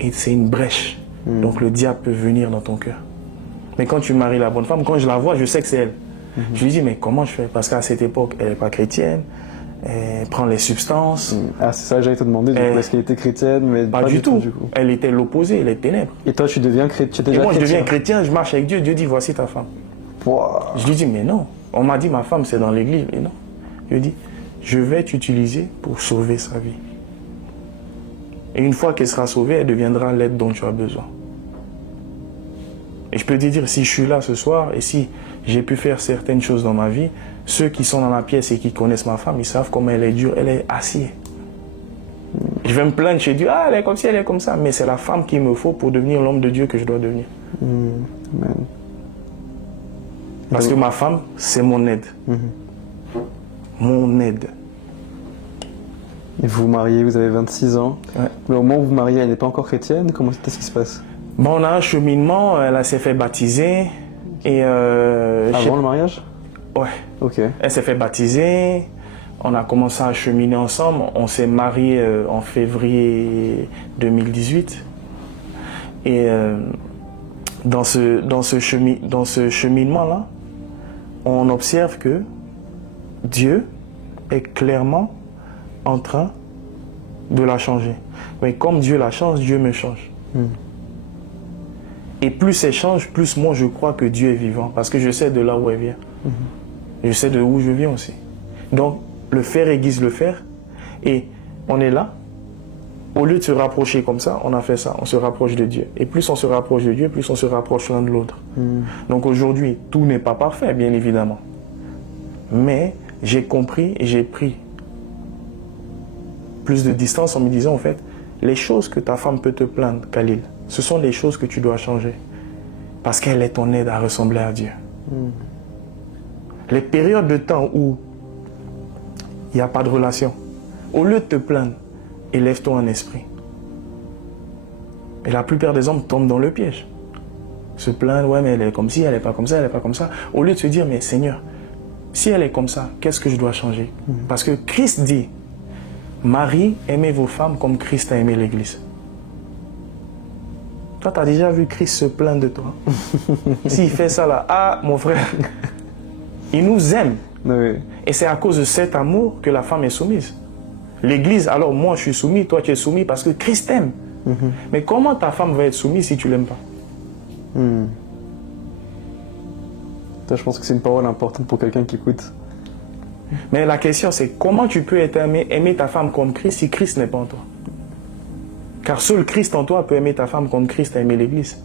et c'est une brèche. Donc le diable peut venir dans ton cœur. Mais quand tu maries la bonne femme, quand je la vois, je sais que c'est elle. Je lui dis, mais comment je fais? Parce qu'à cette époque, elle n'est pas chrétienne, elle prend les substances. Ah, c'est ça que j'allais te demander, est-ce qu'elle était chrétienne, mais pas du tout. Du coup. Elle était l'opposé, les ténèbres. Et toi, tu deviens chrétien. Et moi, je deviens chrétien, je marche avec Dieu. Dieu dit, voici ta femme. Wow. Je lui dis, mais non. On m'a dit, ma femme, c'est dans l'église. Mais non. Je lui dis, je vais t'utiliser pour sauver sa vie. Et une fois qu'elle sera sauvée, elle deviendra l'aide dont tu as besoin. Et je peux te dire, si je suis là ce soir et si j'ai pu faire certaines choses dans ma vie, ceux qui sont dans la pièce et qui connaissent ma femme, ils savent comment elle est dure, elle est acier. Je vais me plaindre chez Dieu, ah, elle est comme ci, elle est comme ça, mais c'est la femme qu'il me faut pour devenir l'homme de Dieu que je dois devenir. Amen. Parce que ma femme, c'est mon aide. Mon aide. Et vous vous mariez, vous avez 26 ans. Ouais. Mais au moment où vous vous mariez, elle n'est pas encore chrétienne. Comment qu'est-ce qui se passe? Bon, on a un cheminement, elle s'est fait baptiser. Et avant le mariage? Ouais. Ok. Elle s'est fait baptiser. On a commencé à cheminer ensemble. On s'est mariés en février 2018. Et dans ce cheminement-là, on observe que Dieu est clairement en train de la changer. Mais comme Dieu la change, Dieu me change. Et plus elle change, plus moi je crois que Dieu est vivant. Parce que je sais de là où elle vient. Je sais de où je viens aussi. Donc, le fer aiguise le fer. Et on est là. Au lieu de se rapprocher comme ça, on a fait ça. On se rapproche de Dieu. Et plus on se rapproche de Dieu, plus on se rapproche l'un de l'autre. Donc aujourd'hui, tout n'est pas parfait, bien évidemment. Mais j'ai compris et j'ai pris plus de distance en me disant, en fait, les choses que ta femme peut te plaindre, Khalil, ce sont les choses que tu dois changer. Parce qu'elle est ton aide à ressembler à Dieu. Les périodes de temps où il n'y a pas de relation, au lieu de te plaindre, élève-toi en esprit. Et la plupart des hommes tombent dans le piège. Se plaindre, ouais, mais elle est comme ci, elle n'est pas comme ça, elle n'est pas comme ça. Au lieu de se dire, mais Seigneur, si elle est comme ça, qu'est-ce que je dois changer? Parce que Christ dit, Marie, aimez vos femmes comme Christ a aimé l'Église. Toi, tu as déjà vu Christ se plaindre de toi? S'il fait ça là, ah, mon frère, il nous aime. Oui. Et c'est à cause de cet amour que la femme est soumise. L'Église, alors moi je suis soumis, toi tu es soumis parce que Christ t'aime. Mais comment ta femme va être soumise si tu ne l'aimes pas? Ça, je pense que c'est une parole importante pour quelqu'un qui écoute. Mais la question c'est comment tu peux aimer ta femme comme Christ si Christ n'est pas en toi? Car seul Christ en toi peut aimer ta femme comme Christ a aimé l'Église.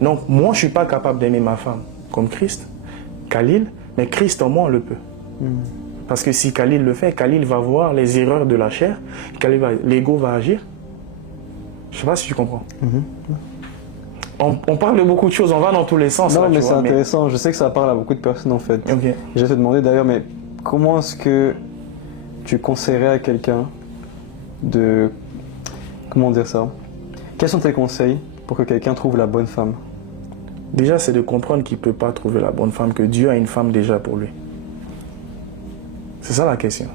Donc moi je ne suis pas capable d'aimer ma femme comme Christ, Khalil, mais Christ en moi on le peut. Parce que si Khalil le fait, Khalil va voir les erreurs de la chair, l'ego va agir. Je ne sais pas si tu comprends. On parle de beaucoup de choses, on va dans tous les sens. Non, là, mais c'est intéressant. Je sais que ça parle à beaucoup de personnes en fait. Okay. Je vais te demander d'ailleurs, mais comment est-ce que tu conseillerais à quelqu'un de... Comment dire ça? Quels sont tes conseils pour que quelqu'un trouve la bonne femme? Déjà, c'est de comprendre qu'il ne peut pas trouver la bonne femme, que Dieu a une femme déjà pour lui. C'est ça la question.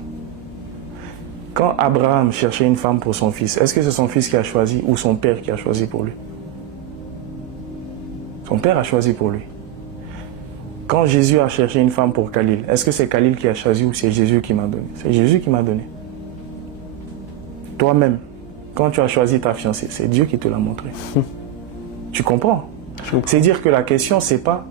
Quand Abraham cherchait une femme pour son fils, est-ce que c'est son fils qui a choisi ou son père qui a choisi pour lui? Son père a choisi pour lui. Quand Jésus a cherché une femme pour Khalil, est-ce que c'est Khalil qui a choisi ou c'est Jésus qui m'a donné? C'est Jésus qui m'a donné. Toi-même, quand tu as choisi ta fiancée, c'est Dieu qui te l'a montré. Tu comprends? C'est dire que la question, c'est pas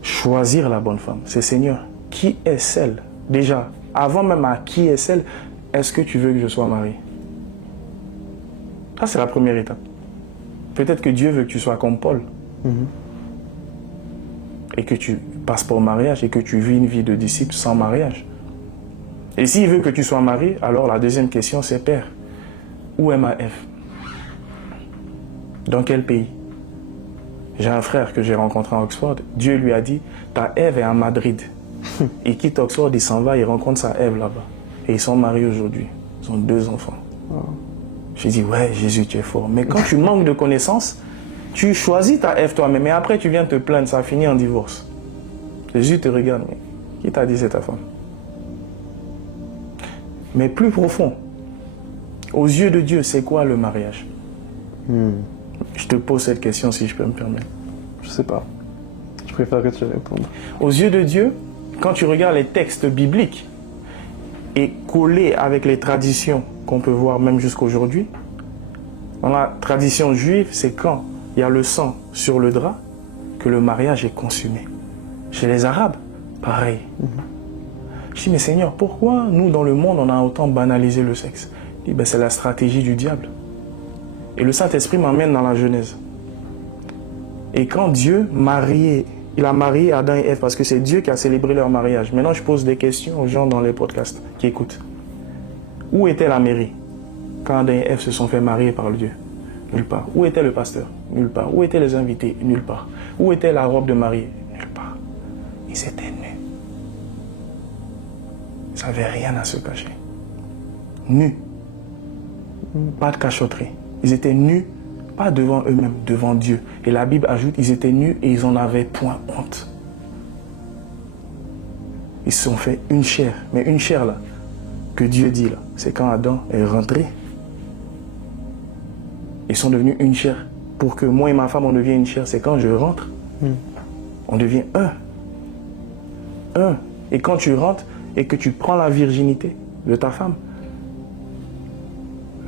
choisir la bonne femme. C'est Seigneur, qui est celle? Déjà, avant même à qui est celle, est-ce que tu veux que je sois marié? Ça, c'est la première étape. Peut-être que Dieu veut que tu sois comme Paul. et que tu passes pas au mariage et que tu vis une vie de disciple sans mariage. Et s'il veut que tu sois marié, alors la deuxième question c'est Père, où est ma Ève? Dans quel pays? J'ai un frère que j'ai rencontré à Oxford. Dieu lui a dit, ta Ève est à Madrid. Il quitte Oxford, il s'en va, il rencontre sa Ève là-bas. Et ils sont mariés aujourd'hui. Ils ont 2 enfants. J'ai dit, ouais, Jésus, tu es fort. Mais quand tu manques de connaissances, tu choisis ta Ève toi-même. Mais après, tu viens te plaindre, ça finit en divorce. Jésus te regarde, mais qui t'a dit c'est ta femme? Mais plus profond, aux yeux de Dieu, c'est quoi le mariage? Je te pose cette question si je peux me permettre. Je sais pas. Je préfère que tu répondes. Aux yeux de Dieu, quand tu regardes les textes bibliques et collés avec les traditions qu'on peut voir même jusqu'aujourd'hui, dans la tradition juive, c'est quand il y a le sang sur le drap que le mariage est consumé. Chez les Arabes, pareil. Je dis, mais Seigneur, pourquoi nous, dans le monde, on a autant banalisé le sexe? Il dit, ben, c'est la stratégie du diable. Et le Saint-Esprit m'emmène dans la Genèse. Et quand Dieu il a marié Adam et Ève, parce que c'est Dieu qui a célébré leur mariage. Maintenant, je pose des questions aux gens dans les podcasts qui écoutent. Où était la mairie quand Adam et Ève se sont fait marier par le Dieu? Nulle part. Où était le pasteur? Nulle part. Où étaient les invités? Nulle part. Où était la robe de mariée? Nulle part. Ils étaient nus. Ils n'avaient rien à se cacher. Nus. Pas de cachotterie. Ils étaient nus, pas devant eux-mêmes, devant Dieu. Et la Bible ajoute, ils étaient nus et ils n'en avaient point honte. Ils se sont fait une chair. Mais une chair là, que Dieu dit là, c'est quand Adam est rentré. Ils sont devenus une chair. Pour que moi et ma femme, on devienne une chair, c'est quand je rentre. On devient un. Un. Et quand tu rentres et que tu prends la virginité de ta femme,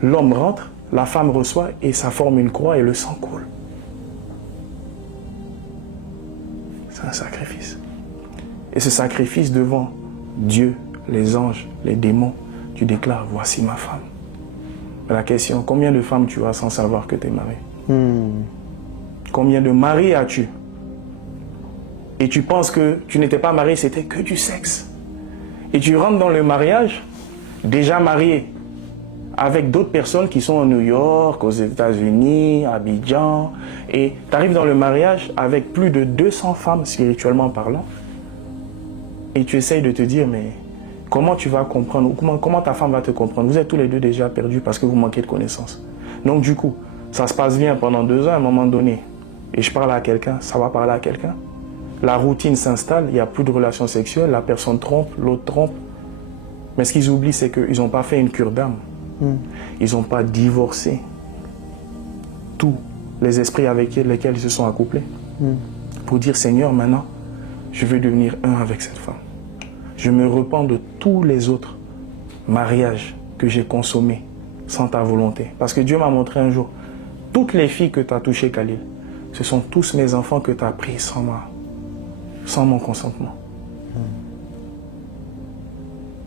l'homme rentre, la femme reçoit et ça forme une croix et le sang coule. C'est un sacrifice. Et ce sacrifice devant Dieu, les anges, les démons, tu déclares, voici ma femme. La question, combien de femmes tu as sans savoir que tu es marié? Combien de maris as-tu? Et tu penses que tu n'étais pas marié, c'était que du sexe. Et tu rentres dans le mariage, déjà marié, avec d'autres personnes qui sont à New York, aux États-Unis, à Abidjan, et tu arrives dans le mariage avec plus de 200 femmes spirituellement parlant, et tu essayes de te dire, mais comment tu vas comprendre, ou comment ta femme va te comprendre? Vous êtes tous les deux déjà perdus parce que vous manquez de connaissances. Donc du coup, ça se passe bien pendant 2 ans à un moment donné, et je parle à quelqu'un, ça va parler à quelqu'un. La routine s'installe, il n'y a plus de relations sexuelles, la personne trompe, l'autre trompe. Mais ce qu'ils oublient, c'est qu'ils n'ont pas fait une cure d'âme. Ils n'ont pas divorcé tous les esprits avec lesquels ils se sont accouplés pour dire, Seigneur, maintenant, je veux devenir un avec cette femme. Je me repens de tous les autres mariages que j'ai consommés sans ta volonté. Parce que Dieu m'a montré un jour, toutes les filles que tu as touchées, Khalil, ce sont tous mes enfants que tu as pris sans mon consentement.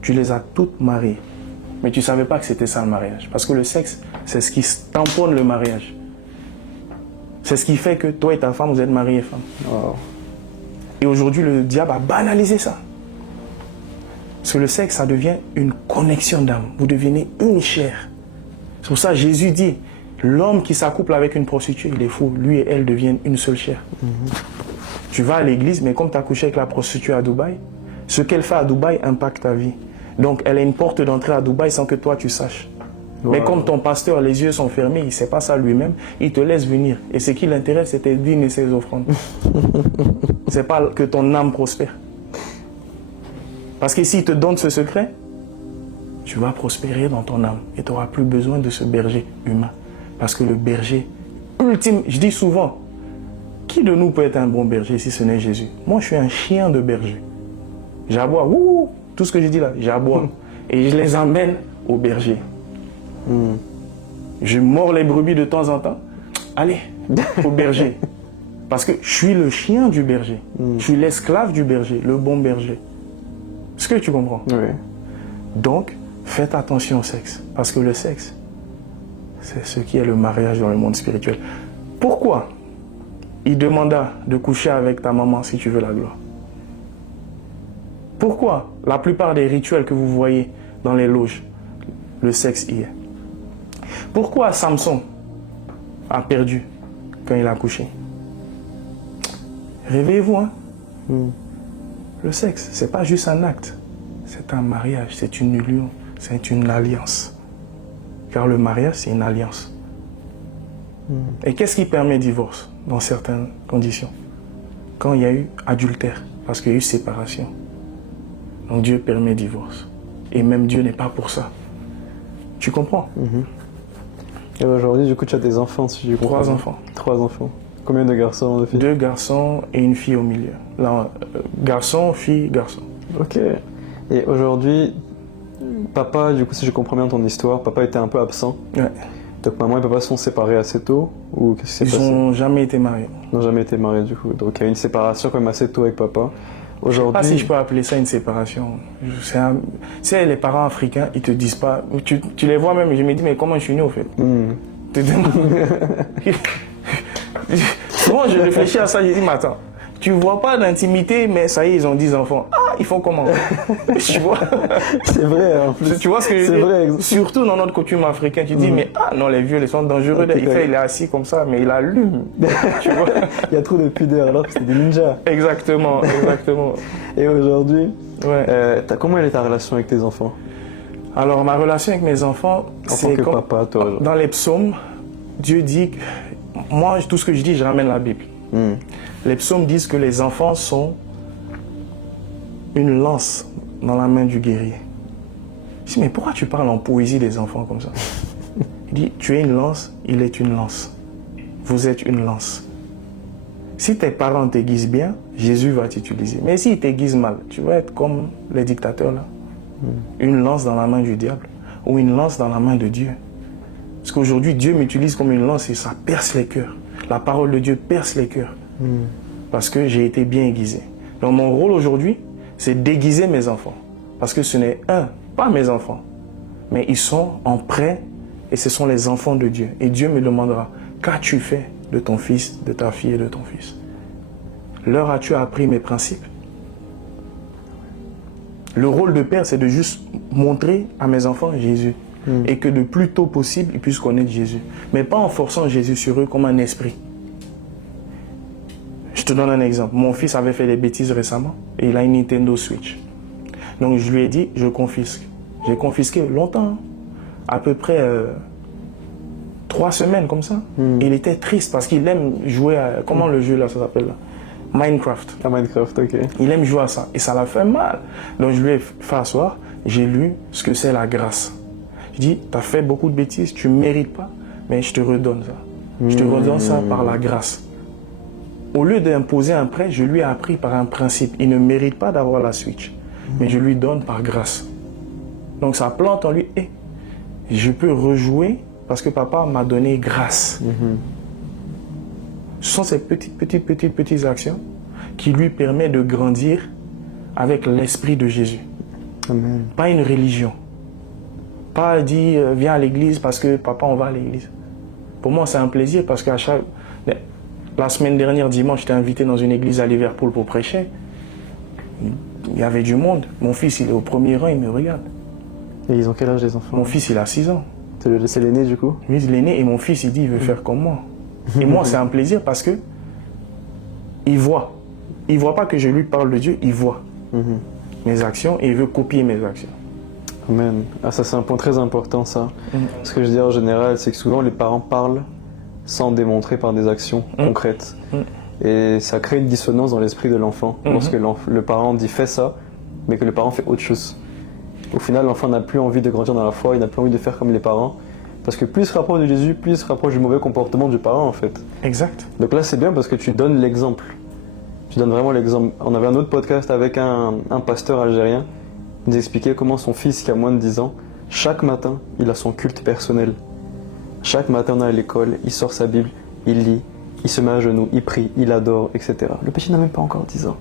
Tu les as toutes mariées. Mais tu ne savais pas que c'était ça le mariage. Parce que le sexe, c'est ce qui tamponne le mariage. C'est ce qui fait que toi et ta femme, vous êtes mariés et femmes. Et aujourd'hui, le diable a banalisé ça. Parce que le sexe, ça devient une connexion d'âme. Vous devenez une chair. C'est pour ça que Jésus dit, l'homme qui s'accouple avec une prostituée, il est fou. Lui et elle deviennent une seule chair. Tu vas à l'église, mais comme tu as couché avec la prostituée à Dubaï, ce qu'elle fait à Dubaï impacte ta vie. Donc, elle a une porte d'entrée à Dubaï sans que toi, tu saches. Mais comme ton pasteur, les yeux sont fermés, il ne sait pas ça lui-même, il te laisse venir. Et ce qui l'intéresse, c'est tes dîmes et ses offrandes. Ce n'est pas que ton âme prospère. Parce que s'il te donne ce secret, tu vas prospérer dans ton âme. Et tu n'auras plus besoin de ce berger humain. Parce que le berger ultime, je dis souvent, qui de nous peut être un bon berger si ce n'est Jésus? Moi, je suis un chien de berger. J'aboie, tout ce que je dis là, j'aboie. Et je les emmène au berger. Je mords les brebis de temps en temps. Allez, au berger. Parce que je suis le chien du berger. Je suis l'esclave du berger, le bon berger. Est-ce que tu comprends? Oui. Donc, faites attention au sexe. Parce que le sexe, c'est ce qui est le mariage dans le monde spirituel. Pourquoi? il demanda de coucher avec ta maman si tu veux la gloire. Pourquoi la plupart des rituels que vous voyez dans les loges, le sexe y est? Pourquoi Samson a perdu quand il a couché? Réveillez-vous, hein? Le sexe, c'est pas juste un acte, c'est un mariage, c'est une union, c'est une alliance. Car le mariage, c'est une alliance. Et qu'est-ce qui permet le divorce dans certaines conditions? Quand il y a eu adultère, parce qu'il y a eu séparation. Donc Dieu permet le divorce. Et même Dieu n'est pas pour ça. Tu comprends? Et aujourd'hui, du coup, tu as des enfants, si je comprends. 3 enfants. 3 enfants. Combien de garçons, de filles? 2 garçons et une fille au milieu. Là, garçon, fille, garçon. Ok. Et aujourd'hui, papa, du coup, si je comprends bien ton histoire, papa était un peu absent. Ouais. Donc maman et papa sont séparés assez tôt, ou qu'est-ce qui s'est Ils passé? n'ont jamais été mariés. Ils n'ont jamais été mariés, du coup. Donc il y a eu une séparation quand même assez tôt avec papa. Je ne sais pas Aujourd'hui, si je peux appeler ça une séparation. Tu sais, les parents africains, ils te disent pas. Tu les vois même, je me dis, mais comment je suis né au fait? Te demandes. Souvent, je réfléchis à ça, je dis, mais attends, tu vois pas d'intimité, mais ça y est, ils ont 10 enfants. Ah, ils font comment? Tu vois? c'est vrai, en plus. Tu vois ce que je veux C'est dire? vrai. Surtout dans notre coutume africaine, tu dis, mais ah non, les vieux, ils sont dangereux. Ok, Il est assis comme ça, mais il allume. Tu vois? Il y a trop de pudeur alors que c'était des ninjas. Exactement, exactement. Et aujourd'hui, Ouais. comment est ta relation avec tes enfants? Alors, ma relation avec mes enfants, En tant c'est que comme papa, toi. dans les psaumes, Dieu dit, moi, tout ce que je dis, je ramène la Bible. Les psaumes disent que les enfants sont une lance dans la main du guerrier. Je dis, mais pourquoi tu parles en poésie des enfants comme ça? Il dit, tu es une lance, il est une lance. Vous êtes une lance. Si tes parents t'aiguisent bien, Jésus va t'utiliser. Mais s'ils t'aiguisent mal, tu vas être comme les dictateurs là. Une lance dans la main du diable ou une lance dans la main de Dieu. Parce qu'aujourd'hui, Dieu m'utilise comme une lance et ça perce les cœurs. La parole de Dieu perce les cœurs. Parce que j'ai été bien aiguisé. Donc mon rôle aujourd'hui, c'est d'aiguiser mes enfants. Parce que ce n'est pas mes enfants, mais ils sont en prêt et ce sont les enfants de Dieu. Et Dieu me demandera, qu'as-tu fait de ton fils, de ta fille et de ton fils? Leur as-tu appris mes principes? Le rôle de père, c'est de juste montrer à mes enfants Jésus. Et que le plus tôt possible, ils puissent connaître Jésus. Mais pas en forçant Jésus sur eux comme un esprit. Je te donne un exemple. Mon fils avait fait des bêtises récemment et il a une Nintendo Switch. Donc je lui ai dit, je confisque. J'ai confisqué longtemps, à peu près 3 semaines comme ça. Et il était triste parce qu'il aime jouer à... Comment le jeu là, ça s'appelle là? Minecraft. À Minecraft, ok. Il aime jouer à ça et ça l'a fait mal. Donc je lui ai fait asseoir, j'ai lu ce que c'est la grâce. Je dis, tu as fait beaucoup de bêtises, tu ne mérites pas, mais je te redonne ça. Je te redonne ça par la grâce. Au lieu d'imposer un prêt, je lui ai appris par un principe. Il ne mérite pas d'avoir la Switch, mais je lui donne par grâce. Donc ça plante en lui, et je peux rejouer parce que papa m'a donné grâce. Ce sont ces petites actions qui lui permettent de grandir avec l'esprit de Jésus. Amen. Pas une religion. Pas dire viens à l'église parce que papa on va à l'église. Pour moi c'est un plaisir parce qu'à chaque... La semaine dernière, dimanche, j'étais invité dans une église à Liverpool pour prêcher. Il y avait du monde. Mon fils il est au premier rang, il me regarde. Et ils ont quel âge les enfants? Mon fils il a 6 ans. C'est l'aîné du coup? Lui il est né et mon fils il dit il veut faire comme moi. Et moi c'est un plaisir parce que il voit. Il voit pas que je lui parle de Dieu, il voit mes actions et il veut copier mes actions. Amen. Ah, ça c'est un point très important ça. Ce que je dis en général, c'est que souvent les parents parlent sans démontrer par des actions concrètes. Et ça crée une dissonance dans l'esprit de l'enfant. Lorsque le parent dit fais ça, mais que le parent fait autre chose. Au final, l'enfant n'a plus envie de grandir dans la foi, il n'a plus envie de faire comme les parents. Parce que plus il se rapproche de Jésus, plus il se rapproche du mauvais comportement du parent en fait. Exact. Donc là c'est bien parce que tu donnes l'exemple. Tu donnes vraiment l'exemple. On avait un autre podcast avec un pasteur algérien. Il nous expliquait comment son fils qui a moins de 10 ans, chaque matin, il a son culte personnel. Chaque matin, on est à l'école, il sort sa Bible, il lit, il se met à genoux, il prie, il adore, etc. Le petit n'a même pas encore 10 ans.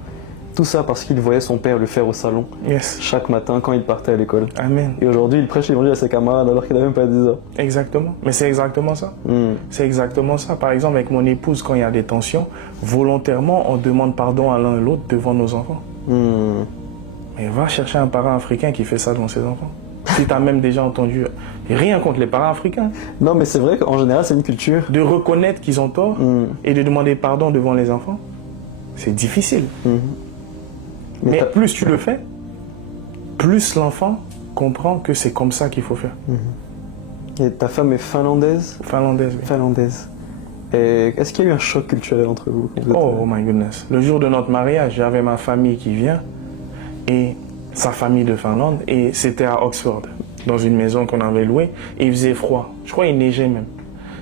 Tout ça parce qu'il voyait son père le faire au salon, Yes. chaque matin quand il partait à l'école. Amen. Et aujourd'hui, il prêche l'évangile à ses camarades alors qu'il n'a même pas 10 ans. Exactement. Mais c'est exactement ça. Hmm. C'est exactement ça. Par exemple, avec mon épouse, quand il y a des tensions, volontairement, on demande pardon à l'un et l'autre devant nos enfants. Hmm. Mais va chercher un parent africain qui fait ça devant ses enfants. Si tu as même déjà entendu, rien contre les parents africains, Non, mais c'est vrai qu'en général, c'est une culture. de reconnaître qu'ils ont tort Hmm. et de demander pardon devant les enfants, c'est difficile. Mhm. Mais t'as- plus tu le fais, plus l'enfant comprend que c'est comme ça qu'il faut faire. Et ta femme est finlandaise? Finlandaise, oui. Finlandaise. Et est-ce qu'il y a eu un choc culturel entre vous quand vous êtes- Oh my goodness. Le jour de notre mariage, j'avais ma famille qui vient et sa famille de Finlande et c'était à Oxford, dans une maison qu'on avait louée et il faisait froid. Je crois qu'il neigeait même.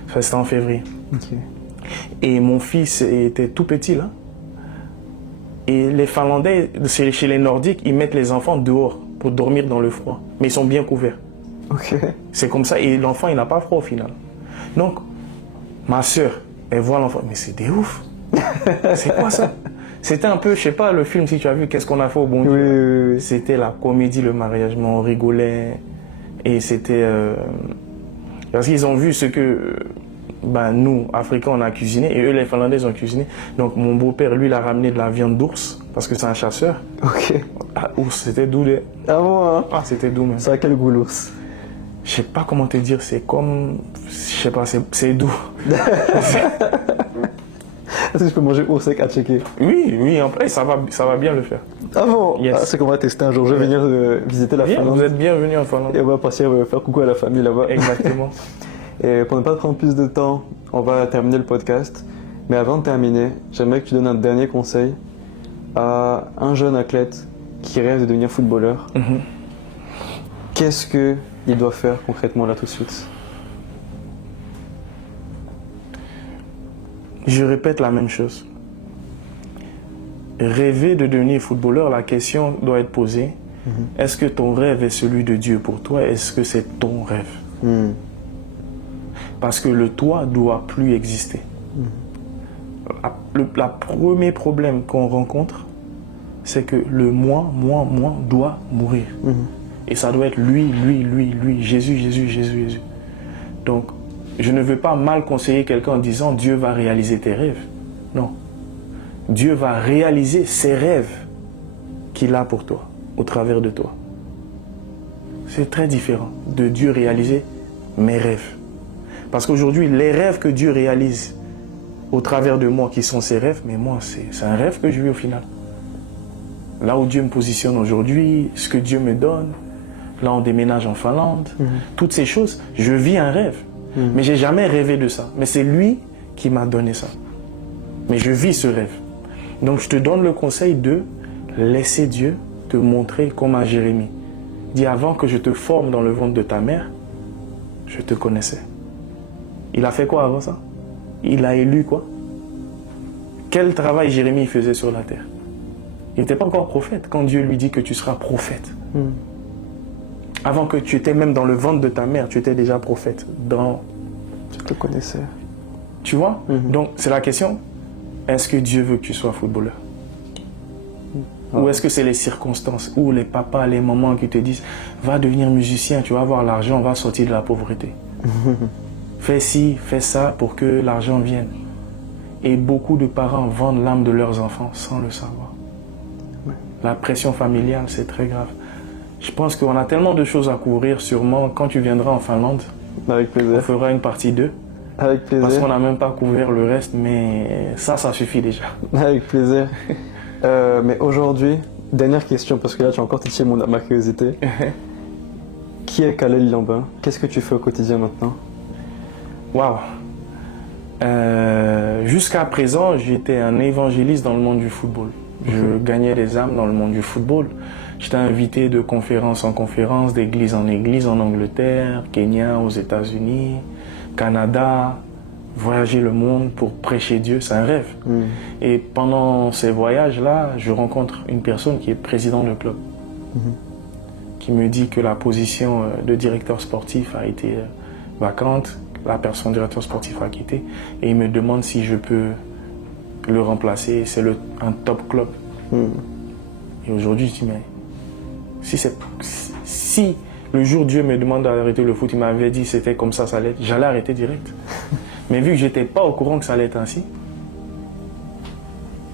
Enfin, c'était en février. Ok. Et mon fils était tout petit là. Et les Finlandais, chez les Nordiques, ils mettent les enfants dehors pour dormir dans le froid. Mais ils sont bien couverts. Ok. C'est comme ça. Et l'enfant, il n'a pas froid au final. Donc, ma soeur, elle voit l'enfant. Mais c'est des ouf. C'est quoi ça? C'était un peu, je sais pas, le film, si tu as vu, Qu'est-ce qu'on a fait au bon Oui, Dieu. oui, oui. C'était la comédie, le mariage. Mais on rigolait. Et c'était... parce qu'ils ont vu ce que... nous, Africains, on a cuisiné. Et eux, les Finlandais, ils ont cuisiné. Donc, mon beau-père, lui, il a ramené de la viande d'ours. Parce que c'est un chasseur. Ok. Ah, ours, c'était doux. Ah bon, hein? Ah, c'était doux même. Ça a quel goût l'ours? Je sais pas comment te dire, c'est comme... Je sais pas, c'est doux. Est-ce que je peux manger ours avec à checker? Oui, après, ça va bien le faire. Ah bon? Yes. Ah, c'est qu'on va tester un jour. Je vais venir visiter la Bien, Finlande. vous êtes bienvenus en Finlande. Et on va passer faire coucou à la famille là-bas. Exactement. Et pour ne pas prendre plus de temps, on va terminer le podcast. Mais avant de terminer, j'aimerais que tu donnes un dernier conseil à un jeune athlète qui rêve de devenir footballeur. Mhm. Qu'est-ce qu'il doit faire concrètement là tout de suite? Je répète la même chose. Rêver de devenir footballeur, la question doit être posée. Est-ce que ton rêve est celui de Dieu pour toi? Est-ce que c'est ton rêve? Hmm. Parce que le toi doit plus exister. Le premier problème qu'on rencontre, c'est que le moi doit mourir. Et ça doit être lui, Jésus. Donc, je ne veux pas mal conseiller quelqu'un en disant Dieu va réaliser tes rêves. Non. Dieu va réaliser ses rêves qu'il a pour toi, au travers de toi. C'est très différent de Dieu réaliser mes rêves. Parce qu'aujourd'hui, les rêves que Dieu réalise au travers de moi, qui sont ses rêves, mais moi, c'est un rêve que je vis au final. Là où Dieu me positionne aujourd'hui, ce que Dieu me donne, là on déménage en Finlande, toutes ces choses, je vis un rêve. Mais j'ai jamais rêvé de ça. Mais c'est lui qui m'a donné ça. Mais je vis ce rêve. Donc je te donne le conseil de laisser Dieu te montrer comme à Jérémie. Dis, avant que je te forme dans le ventre de ta mère, je te connaissais. Il a fait quoi avant ça? Il a élu quoi? Quel travail Jérémie faisait sur la terre? Il n'était pas encore prophète quand Dieu lui dit que tu seras prophète. Avant que tu étais même dans le ventre de ta mère, tu étais déjà prophète. Je te connaissais. Tu vois? Donc c'est la question, est-ce que Dieu veut que tu sois footballeur? Ou est-ce que c'est les circonstances, ou les papas, les mamans qui te disent va devenir musicien, tu vas avoir l'argent, va sortir de la pauvreté. Fais ci, fais ça pour que l'argent vienne. Et beaucoup de parents vendent l'âme de leurs enfants sans le savoir. La pression familiale, c'est très grave. Je pense qu'on a tellement de choses à couvrir, sûrement quand tu viendras en Finlande, Avec on plaisir. fera une partie 2. Avec Parce plaisir. qu'on n'a même pas couvert le reste, mais ça suffit déjà. Avec plaisir. Mais aujourd'hui, dernière question, parce que là tu as encore titillé ma curiosité. Qui est Khaled Liambin? Qu'est-ce que tu fais au quotidien maintenant? Waouh! Jusqu'à présent, j'étais un évangéliste dans le monde du football. Je gagnais des âmes dans le monde du football. J'étais invité de conférence en conférence, d'église en église en Angleterre, Kenya, aux États-Unis, Canada, voyager le monde pour prêcher Dieu, c'est un rêve. Et pendant ces voyages-là, je rencontre une personne qui est président de club, qui me dit que la position de directeur sportif a été vacante, la personne directeur sportif a quitté, et il me demande si je peux le remplacer. C'est un top club. Et aujourd'hui, je dis, mais si le jour Dieu me demande d'arrêter le foot, il m'avait dit c'était comme ça allait être, j'allais arrêter direct. Mais vu que je n'étais pas au courant que ça allait être ainsi,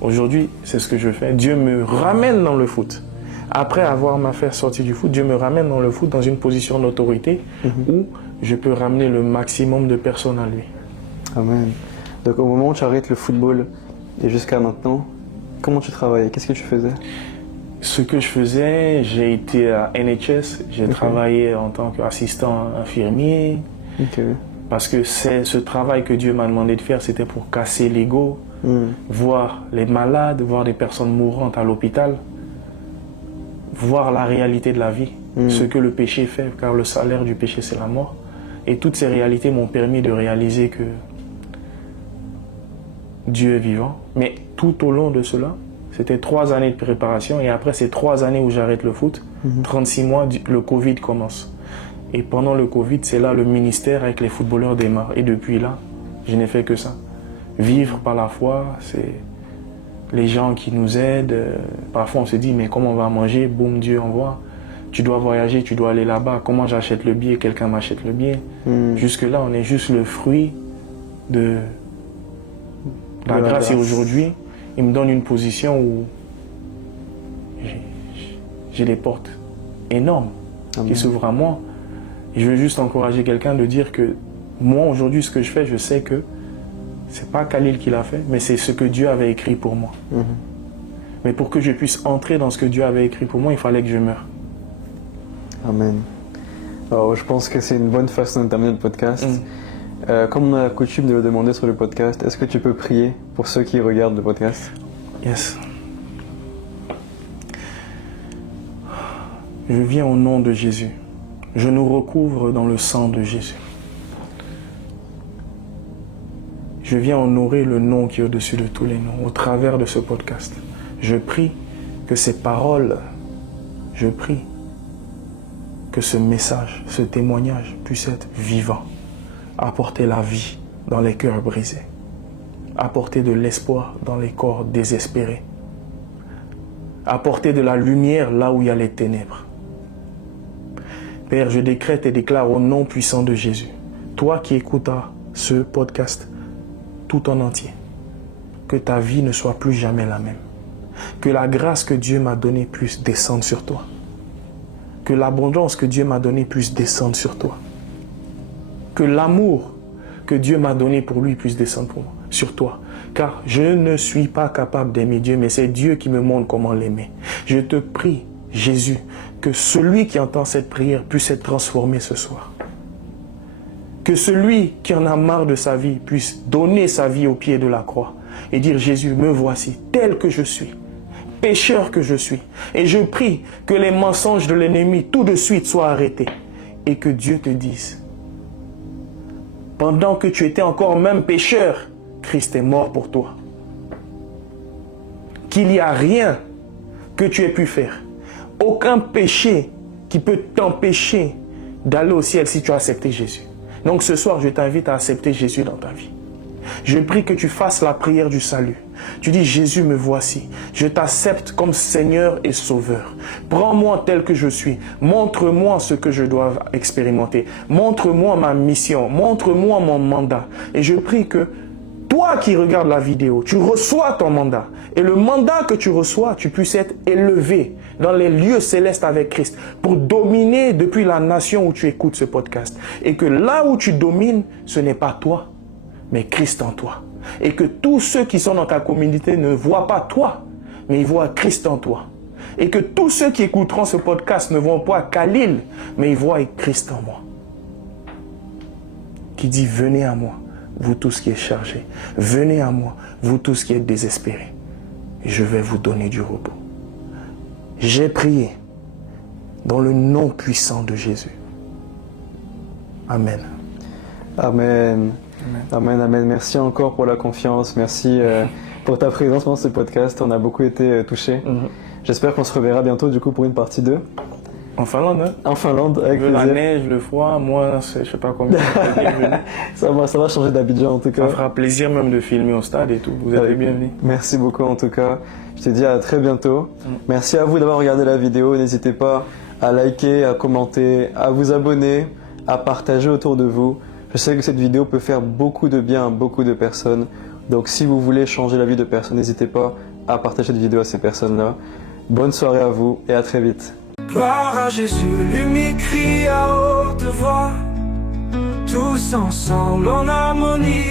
aujourd'hui, c'est ce que je fais. Dieu me ramène dans le foot. Après avoir m'a fait sortir du foot, Dieu me ramène dans le foot dans une position d'autorité où je peux ramener le maximum de personnes à lui. Amen. Donc au moment où tu arrêtes le football et jusqu'à maintenant, comment tu travaillais? Qu'est-ce que tu faisais? Ce que je faisais, j'ai été à NHS, j'ai travaillé en tant qu'assistant infirmier. Parce que c'est ce travail que Dieu m'a demandé de faire, c'était pour casser l'ego, voir les malades, voir des personnes mourantes à l'hôpital, voir la réalité de la vie, ce que le péché fait, car le salaire du péché c'est la mort. Et toutes ces réalités m'ont permis de réaliser que Dieu est vivant. Mais tout au long de cela, c'était 3 années de préparation et après ces 3 années où j'arrête le foot, 36 mois, le Covid commence. Et pendant le Covid, c'est là le ministère avec les footballeurs démarre. Et depuis là, je n'ai fait que ça. Vivre par la foi, c'est les gens qui nous aident. Parfois on se dit, mais comment on va manger? Boum, Dieu envoie. Tu dois voyager, tu dois aller là-bas. Comment j'achète le billet? Quelqu'un m'achète le billet. Jusque-là, on est juste le fruit de la grâce. Et aujourd'hui, il me donne une position où j'ai des portes énormes qui s'ouvrent à moi. Et je veux juste encourager quelqu'un de dire que moi, aujourd'hui, ce que je fais, je sais que c'est pas Khalil qui l'a fait, mais c'est ce que Dieu avait écrit pour moi. Mais pour que je puisse entrer dans ce que Dieu avait écrit pour moi, il fallait que je meure. Amen. Alors, je pense que c'est une bonne façon de terminer le podcast. Comme on a la coutume de le demander sur le podcast, est-ce que tu peux prier pour ceux qui regardent le podcast? Yes. Je viens au nom de Jésus. Je nous recouvre dans le sang de Jésus. Je viens honorer le nom qui est au-dessus de tous les noms, au travers de ce podcast. Je prie que ces paroles, je prie que ce message, ce témoignage puisse être vivant, apporter la vie dans les cœurs brisés, apporter de l'espoir dans les corps désespérés, apporter de la lumière là où il y a les ténèbres. Père, je décrète et déclare au nom puissant de Jésus, toi qui écouteras ce podcast tout en entier, que ta vie ne soit plus jamais la même, que la grâce que Dieu m'a donnée puisse descendre sur toi, que l'abondance que Dieu m'a donnée puisse descendre sur toi, que l'amour que Dieu m'a donné pour lui puisse descendre pour moi, sur toi. Car je ne suis pas capable d'aimer Dieu, mais c'est Dieu qui me montre comment l'aimer. Je te prie, Jésus, que celui qui entend cette prière puisse être transformé ce soir. Que celui qui en a marre de sa vie puisse donner sa vie au pied de la croix et dire, Jésus, me voici tel que je suis, pécheur que je suis. Et je prie que les mensonges de l'ennemi tout de suite soient arrêtés et que Dieu te dise, pendant que tu étais encore même pécheur, Christ est mort pour toi. Qu'il n'y a rien que tu aies pu faire. Aucun péché qui peut t'empêcher d'aller au ciel si tu as accepté Jésus. Donc ce soir, je t'invite à accepter Jésus dans ta vie. Je prie que tu fasses la prière du salut. Tu dis, Jésus, me voici. Je t'accepte comme Seigneur et Sauveur. Prends-moi tel que je suis. Montre-moi ce que je dois expérimenter. Montre-moi ma mission. Montre-moi mon mandat. Et je prie que toi qui regardes la vidéo, tu reçois ton mandat. Et le mandat que tu reçois, tu puisses être élevé dans les lieux célestes avec Christ pour dominer depuis la nation où tu écoutes ce podcast. Et que là où tu domines, ce n'est pas toi, mais Christ en toi. Et que tous ceux qui sont dans ta communauté ne voient pas toi, mais ils voient Christ en toi. Et que tous ceux qui écouteront ce podcast ne voient pas Khalil, mais ils voient Christ en moi. Qui dit, venez à moi, vous tous qui êtes chargés. Venez à moi, vous tous qui êtes désespérés. Et je vais vous donner du repos. J'ai prié dans le nom puissant de Jésus. Amen. Amen. Amen, amen. Merci encore pour la confiance. Merci pour ta présence dans ce podcast. On a beaucoup été touchés. J'espère qu'on se reverra bientôt du coup pour une partie 2. En Finlande, hein? En Finlande, avec La plaisir. neige, le froid, moi, je sais pas combien vous êtes bienvenus. Ça va changer d'Abidjan en tout cas. Ça fera plaisir même de filmer au stade et tout. Vous êtes les bienvenus. Merci beaucoup en tout cas. Je te dis à très bientôt. Merci à vous d'avoir regardé la vidéo. N'hésitez pas à liker, à commenter, à vous abonner, à partager autour de vous. Je sais que cette vidéo peut faire beaucoup de bien à beaucoup de personnes. Donc si vous voulez changer la vie de personnes, n'hésitez pas à partager cette vidéo à ces personnes-là. Bonne soirée à vous et à très vite. Gloire à Jésus, lui crie à haute voix. Tous ensemble en harmonie.